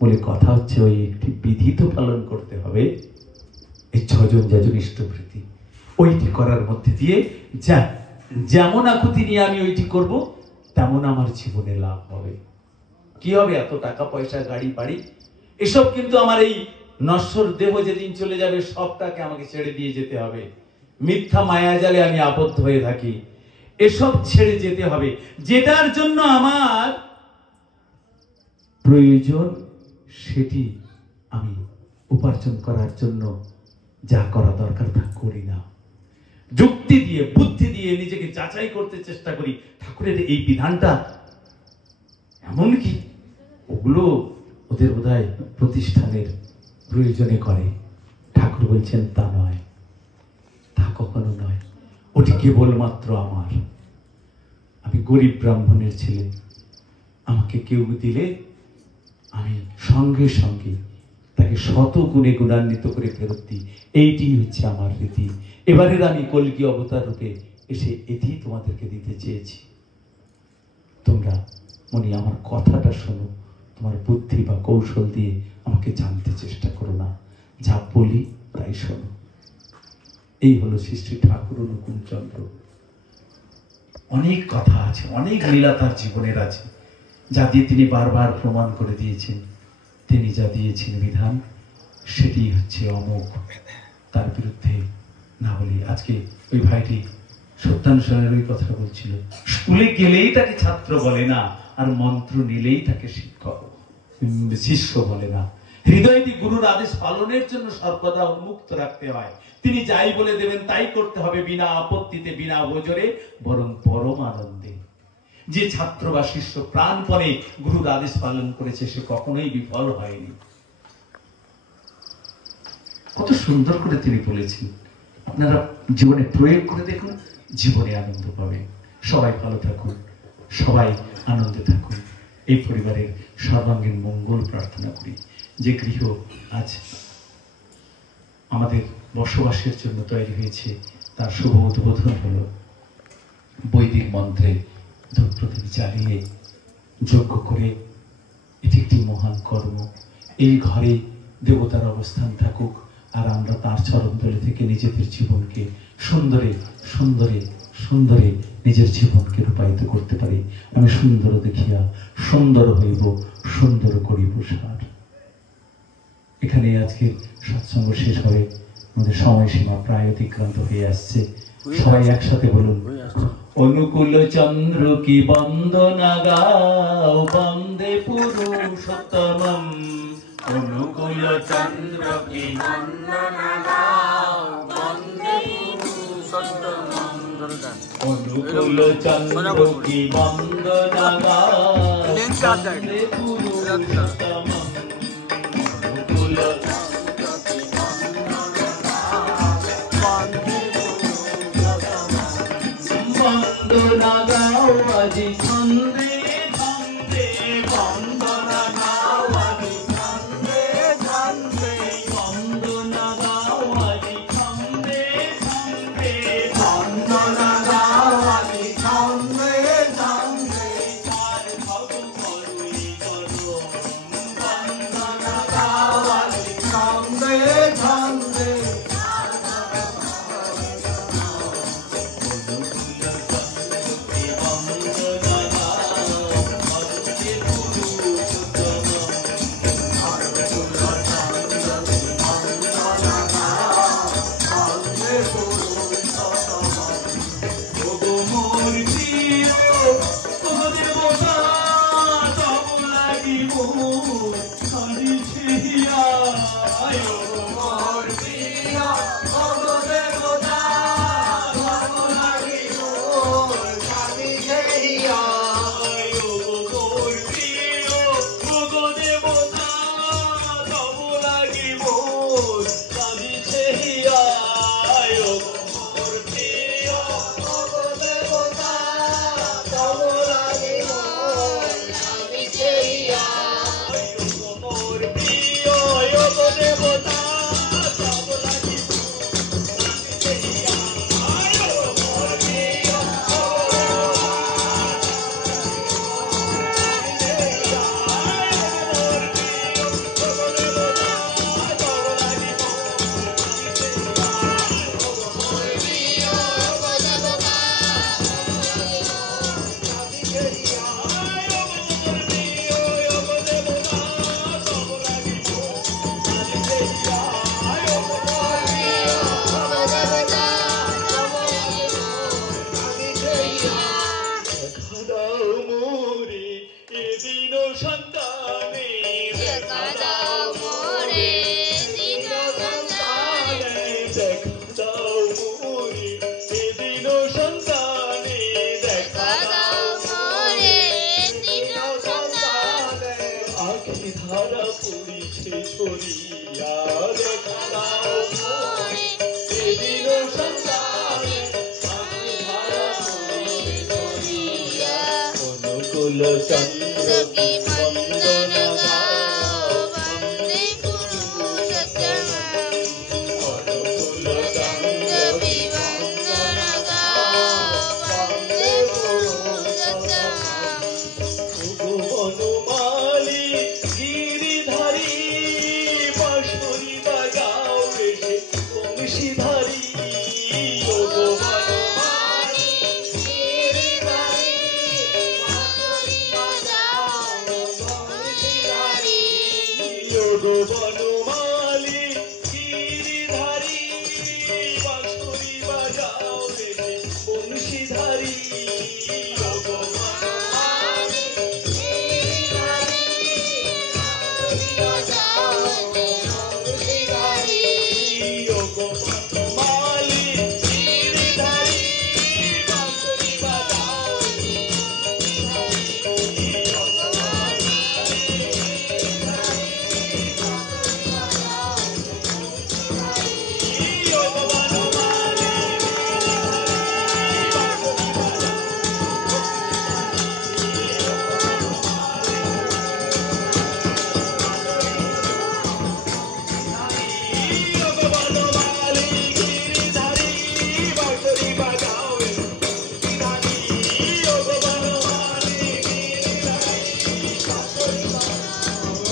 বলে কথা হচ্ছে ওই একটি বিধি তো পালন করতে হবে। এই 6 জন যাজন ইষ্টপ্রীতি, ওইটি করার মধ্যে দিয়ে যেমন আকুতি নিয়ে আমি ওইটি করব, তেমন আমার জীবনে লাভ হবে। কি হবে? এত টাকা পয়সা, গাড়ি বাড়ি, এসব কিন্তু আমার এই নশ্বর দেহ যেদিন চলে যাবে, সবটাকে আমাকে ছেড়ে দিয়ে যেতে হবে। মিথ্যা মায়াজালে আমি আবদ্ধ হয়ে থাকি, এসব ছেড়ে যেতে হবে। যেটার জন্য আমার প্রয়োজন সেটি আমি উপার্জন করার জন্য যা করা দরকার তা করি না। যুক্তি দিয়ে, বুদ্ধি দিয়ে নিজেকে যাচাই করতে চেষ্টা করি। ঠাকুরের এই বিধানটা এমন কি, ওগুলো ওদের বোধহয় প্রতিষ্ঠানের প্রয়োজনে করে। ঠাকুর বলছেন তা নয়, তা কখনো নয়। ওটি কেবলমাত্র আমার। আমি গরিব ব্রাহ্মণের ছেলে, আমাকে কেউ দিলে আমি সঙ্গে সঙ্গে তাকে শত গুণে গুণান্বিত করে ফেরত দিই। এইটি হচ্ছে আমার রীতি। এবারের আমি কলকি অবতার রূপে এসে এটি তোমাদেরকে দিতে চেয়েছি। তোমরা মনি আমার কথাটা শোনো, তোমার বুদ্ধি বা কৌশল দিয়ে আমাকে জানতে চেষ্টা করো না, যা বলি তাই শোনো। এই হলো শ্রী শ্রী ঠাকুর অনুকূলচন্দ্র। অনেক কথা আছে, অনেক লীলা তার জীবনের আছে, যা দিয়ে তিনি বারবার প্রমাণ করে দিয়েছেন। তিনি যা দিয়েছেন বিধান, সেটি হচ্ছে অমোঘ। তার বিরুদ্ধে না বলি। আজকে ওই ভাইটি সত্যানুষ্ঠানের ওই কথাটা বলছিল, স্কুলে গেলেই তাকে ছাত্র বলে না, আর মন্ত্র নিলেই তাকে শিক্ষক শিষ্য বলে না। হৃদয়টি গুরুর আদেশ পালনের জন্য সর্বদা উন্মুক্ত রাখতে হয়। তিনি যাই বলে দেবেন তাই করতে হবে, বিনা আপত্তিতে, বিনা ওজরে, বরং পরম আনন্দে। যে ছাত্র বা শিষ্য প্রাণপণে গুরুর আদেশ পালন করেছে সে কখনোই বিফল হয়নি। কত সুন্দর করে তিনি বলেছেন। আপনারা জীবনে প্রয়োগ করে দেখুন, জীবনে আনন্দ পাবেন। সবাই ভালো থাকুন, সবাই আনন্দে থাকুন। এই পরিবারের সর্বাঙ্গীন মঙ্গল প্রার্থনা করি। যে গৃহ আজ আমাদের বসবাসের জন্য তৈরি হয়েছে, তার শুভ উদ্বোধন হলো বৈদিক মন্ত্রে ধূপ প্রদীপ জ্বালিয়ে যজ্ঞ করে। এটি একটি মহান কর্ম। এই ঘরে দেবতার অবস্থান থাকুক, আর আমরা তার চরণতলে থেকে নিজেদের জীবনকে সুন্দরে সুন্দরে সুন্দরে নিজের জীবনকে রূপায়িত করতে পারি। আমি সুন্দর দেখিয়া সুন্দর হইব, সুন্দর করিব সার। এখানে আজকে সৎসঙ্গ শেষ হবে, আমাদের সময়সীমা প্রায় অতিক্রান্ত হয়ে আসছে। সবাই একসাথে বলুন, অনুকূল চন্দ্র কি বন্দনা গাও, বন্দে পুরুষোত্তমম। অনুকূল চন্দ্র কি বন্দনা গাও, বন্দে পুরুষোত্তমম। অনুকূল চন্দ্র কি বন্দনা গাও, বন্দে পুরুষোত্তমম। অনুকূল বন্দনা গাও আজি ছন্দে ছন্দে, বন্দনা গাও আজি ছন্দে ছন্দে, বন্দনা গাও আজি ছন্দে ছন্দে, বন্দনা গাও আজি ছন্দে ছন্দে। তার ভব করুই করো, বন্দনা গাও আজি ছন্দে ছন্দে। Hallelujah. চন্দ্র কি বন্দন গাও বন্দে পুরুষোত্তম অনুকূল চন্দ্র কি বন্দন গাও বন্দে পুরুষোত্তম বনমালী গিরিধারী বাঁশরি বাজাও রেখে বংশীধারী বনমালী গিরিধারী বাঁশরি বাজাও রেখে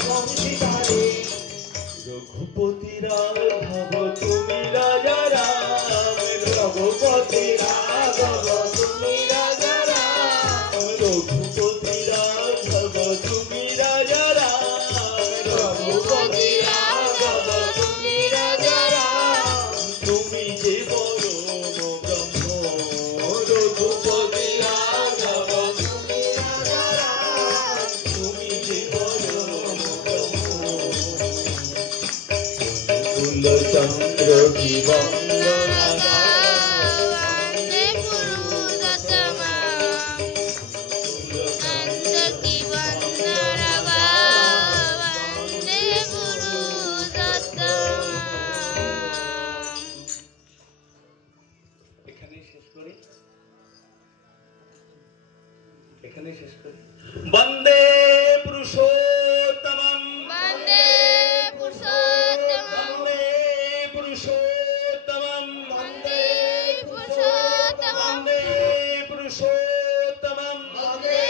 বংশীধারী রঘুপতি রাঘব তুমি রাজা রাম রঘুপতি রাঘব তুমি রাজা রাম রঘুপতি রাঘব তুমি রাজা রাম রঘুপতি রাঘব তুমি রাজা রাম তুমি যে পরম ব্রহ্ম রঘুপতি রাঘব তুমি রাজা রাম তুমি যে পরম চন্দ্র কি বন্দন গাও বন্দে পুরুষোত্তম চন্দ্র কি বন্দন গাও বন্দে পুরুষোত্তম। এখানেই শেষ করি বন্দে পুরুষোত্তমম বন্দে পুরুষোত্তমম পুরুষোত্তমম বন্দে পুরুষোত্তমম বন্দে পুরুষোত্তমম বন্দে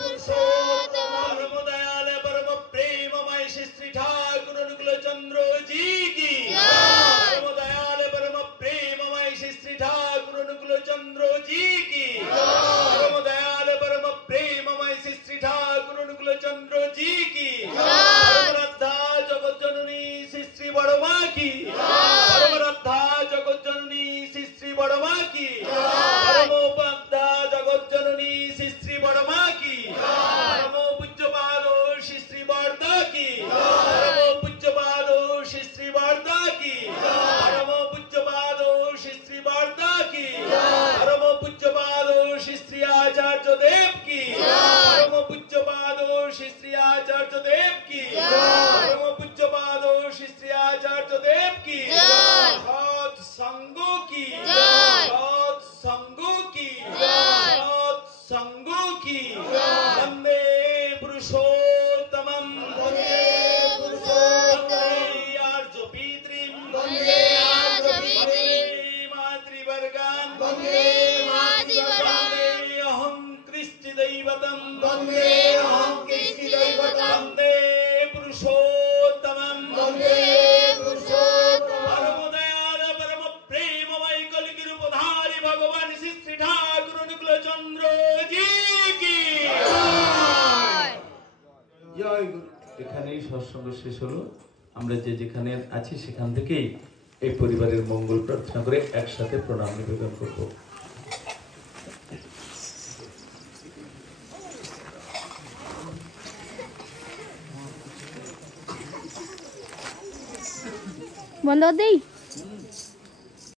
পুরুষোত্তমম পরম দয়াল পরম প্রেমময় শ্রী ঠাকুর অনুকূল চন্দ্র জি কি জয় পরম দয়াল পরম প্রেমময় শ্রী ঠাকুর অনুকূল চন্দ্র জি কি জয় পরম দয়াল পরম প্রেমময় শ্রী ঠাকুর অনুকূল চন্দ্র জি কি জয় রাধা জগৎ জননী শ্রী বড় মা কি পরম রাধা জগৎ জননী শ্রী বড় মা কি পরম পদ্মা জগৎ জননী শ্রী বড় মা কি পরম পূজ্যপাদ শ্রী বর্দা কি পরম পূজ্যপাদ শ্রী বর্দা কি পরম পূজ্যপাদ শ্রী বর্দা কি পরম পূজ্যপাদ শ্রী আচার্য দেব কি পরম পূজ্যপাদ শ্রী আচার্য দেব কি পরম পূজ্যপাদ শ্রী আচার্য দেব কি সৎ সঙ্গ কি সৎ সঙ্গ কি সৎ সঙ্গ কি বন্দে পুরুষোত্তমম বন্দে পুরুষোত্তমম আর্য পিতৃম বন্দে আর্য পিতৃম মাতৃবর্গাম বন্দে মাতৃবর্গাম অহং কৃষ্টি দৈবতম বন্দে অহং কৃষ্টি দৈবতম বন্দে পুরুষোত্তমম বন্দে পুরুষোত্তমম পরম দয়াল পরম প্রেমময় কলিকি রূপধারী ভগবান শ্রী ঠাকুর অনুকূল চন্দ্র জি কি জয় গুরু। এখানেই সৎসঙ্গ শেষ হলো। আমরা যে যেখানে আছি সেখান থেকেই এই পরিবারের মঙ্গল প্রার্থনা করে একসাথে প্রণাম নিবেদন করব। বন্ধ দেই।